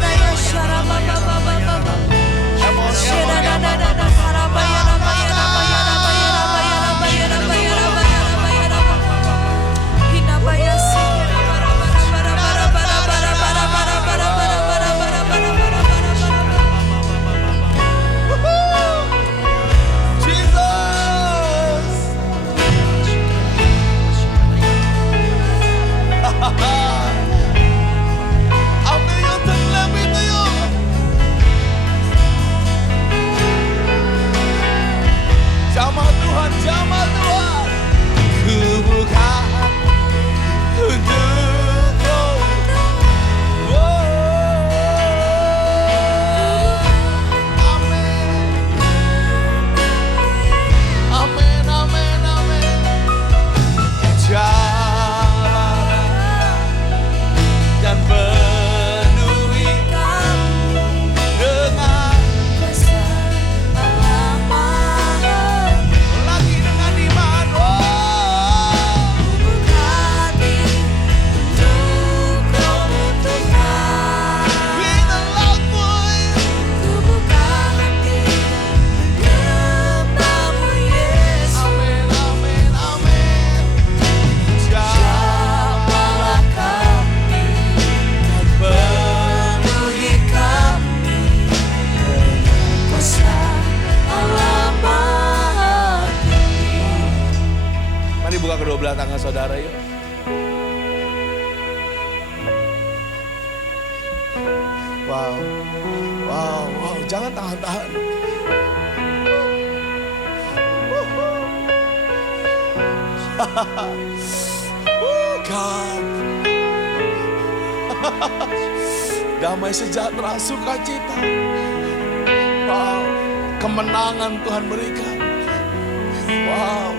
kedua belah tangan saudara yuk. Wow, wow, wow, jangan tahan-tahan. God. Damai sejahtera, sukacita. Wow, kemenangan Tuhan berikan. Wow.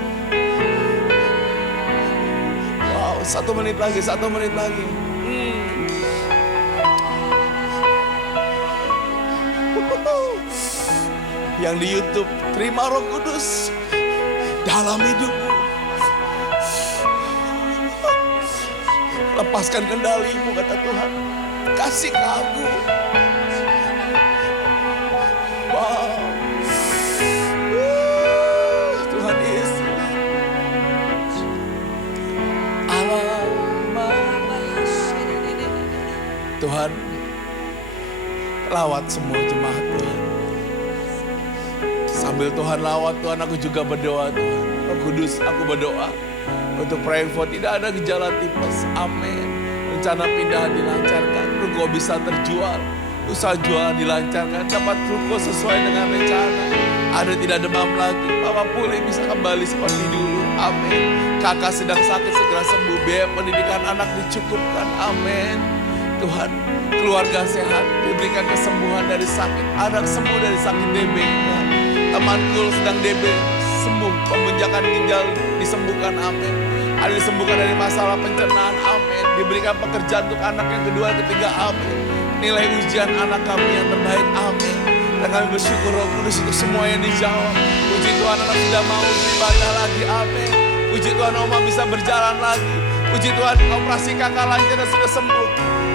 Wow, 1 menit lagi, 1 menit lagi. Yang di YouTube, terima Roh Kudus dalam hidupmu. Lepaskan kendalimu, kata Tuhan. Kasih ke aku. Wow. Tuhan Yesus. Tuhan, lawat semua jemaat Tuhan. Sambil Tuhan lawat, Tuhan, aku juga berdoa, Tuhan. Roh Kudus, aku berdoa untuk praying for tidak ada gejala tipes. Amin. Rencana pindahan dilancarkan, ruko bisa terjual, usaha jualan dilancarkan, dapat ruko sesuai dengan rencana. Ada tidak demam lagi, Papa pulih bisa kembali seperti dulu. Amin. Kakak sedang sakit segera sembuh, biaya pendidikan anak dicukupkan. Amin. Tuhan, keluarga sehat, diberikan kesembuhan dari sakit, anak sembuh dari sakit DB. Tuhan. Temanku sedang DB, sembuh, pembenjakan ginjal disembuhkan, amin. Ada disembuhkan dari masalah pencernaan, amin. Diberikan pekerjaan untuk anak yang kedua, ketiga, amin. Nilai ujian anak kami yang terbaik, amin. Dan kami bersyukur Roh Kudus untuk semua yang dijawab. Puji Tuhan, anak sudah mau beribadah lagi, amin. Puji Tuhan, Oma bisa berjalan lagi. Puji Tuhan, operasi kakak lancar dan sudah sembuh.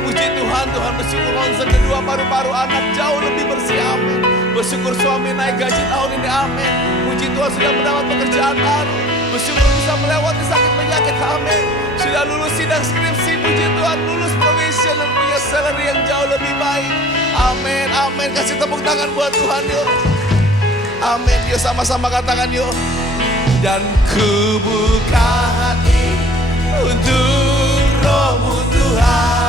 Puji Tuhan, Tuhan bersyukur konser kedua paru-paru anak jauh lebih bersih, amin. Bersyukur suami naik gaji tahun ini, amin. Puji Tuhan sudah mendapat pekerjaan baru. Bersyukur bisa melewati sakit penyakit, amin. Sudah lulus sidang skripsi, puji Tuhan, lulus probation dan punya salary yang jauh lebih baik. Amin, amin. Kasih tepuk tangan buat Tuhan yuk. Amin, yuk sama-sama katakan yuk. Dan ku buka hati untuk Roh-Mu Tuhan.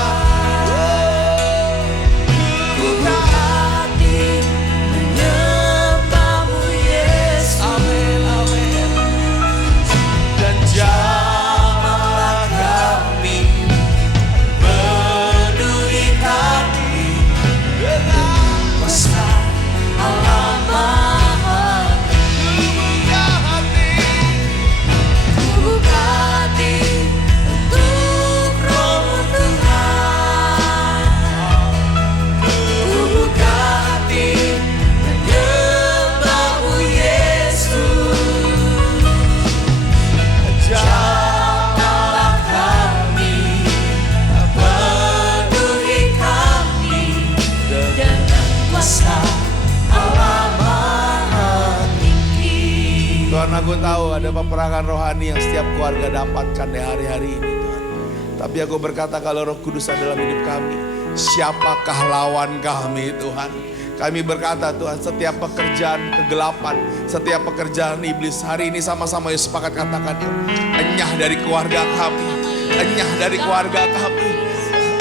Aku tahu ada peperangan rohani yang setiap keluarga dapatkan di hari-hari ini, Tuhan. Tapi aku berkata kalau Roh Kudus ada dalam hidup kami, siapakah lawan kami, Tuhan? Kami berkata, Tuhan, setiap pekerjaan kegelapan, setiap pekerjaan iblis, hari ini sama-sama yuk sepakat katakan yuk. Enyah dari keluarga kami, enyah dari keluarga kami,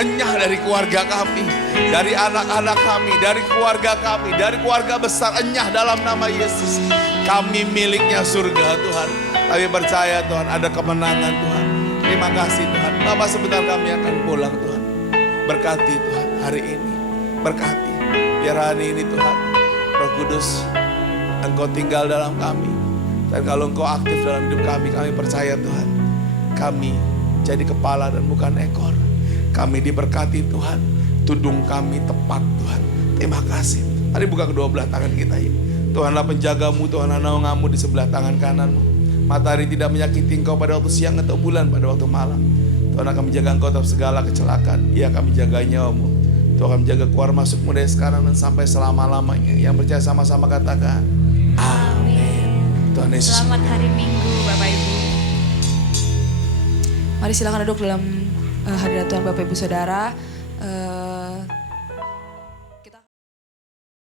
enyah dari keluarga kami, dari anak-anak kami, dari keluarga kami, dari keluarga besar, enyah dalam nama Yesus. Kami miliknya surga, Tuhan. Kami percaya, Tuhan, ada kemenangan, Tuhan. Terima kasih, Tuhan. Bapak, sebentar kami akan pulang, Tuhan. Berkati, Tuhan, hari ini. Berkati. Biar hari ini, Tuhan, Roh Kudus, Engkau tinggal dalam kami. Dan kalau Engkau aktif dalam hidup kami percaya, Tuhan, kami jadi kepala dan bukan ekor. Kami diberkati, Tuhan. Tudung kami tepat, Tuhan. Terima kasih. Mari buka kedua belah tangan kita, yuk. Tuhanlah penjagamu, Tuhanlah naunganmu di sebelah tangan kananmu. Matahari tidak menyakiti engkau pada waktu siang atau bulan pada waktu malam. Tuhan akan menjaga engkau dari segala kecelakaan. Ia akan menjaga nyawamu. Tuhan akan menjaga keluar masukmu dari sekarang dan sampai selama-lamanya. Yang percaya sama-sama katakan amin. Tuhan Yesus. Selamat hari Minggu Bapak Ibu. Mari silakan duduk dalam hadirat Tuhan Bapak Ibu Saudara.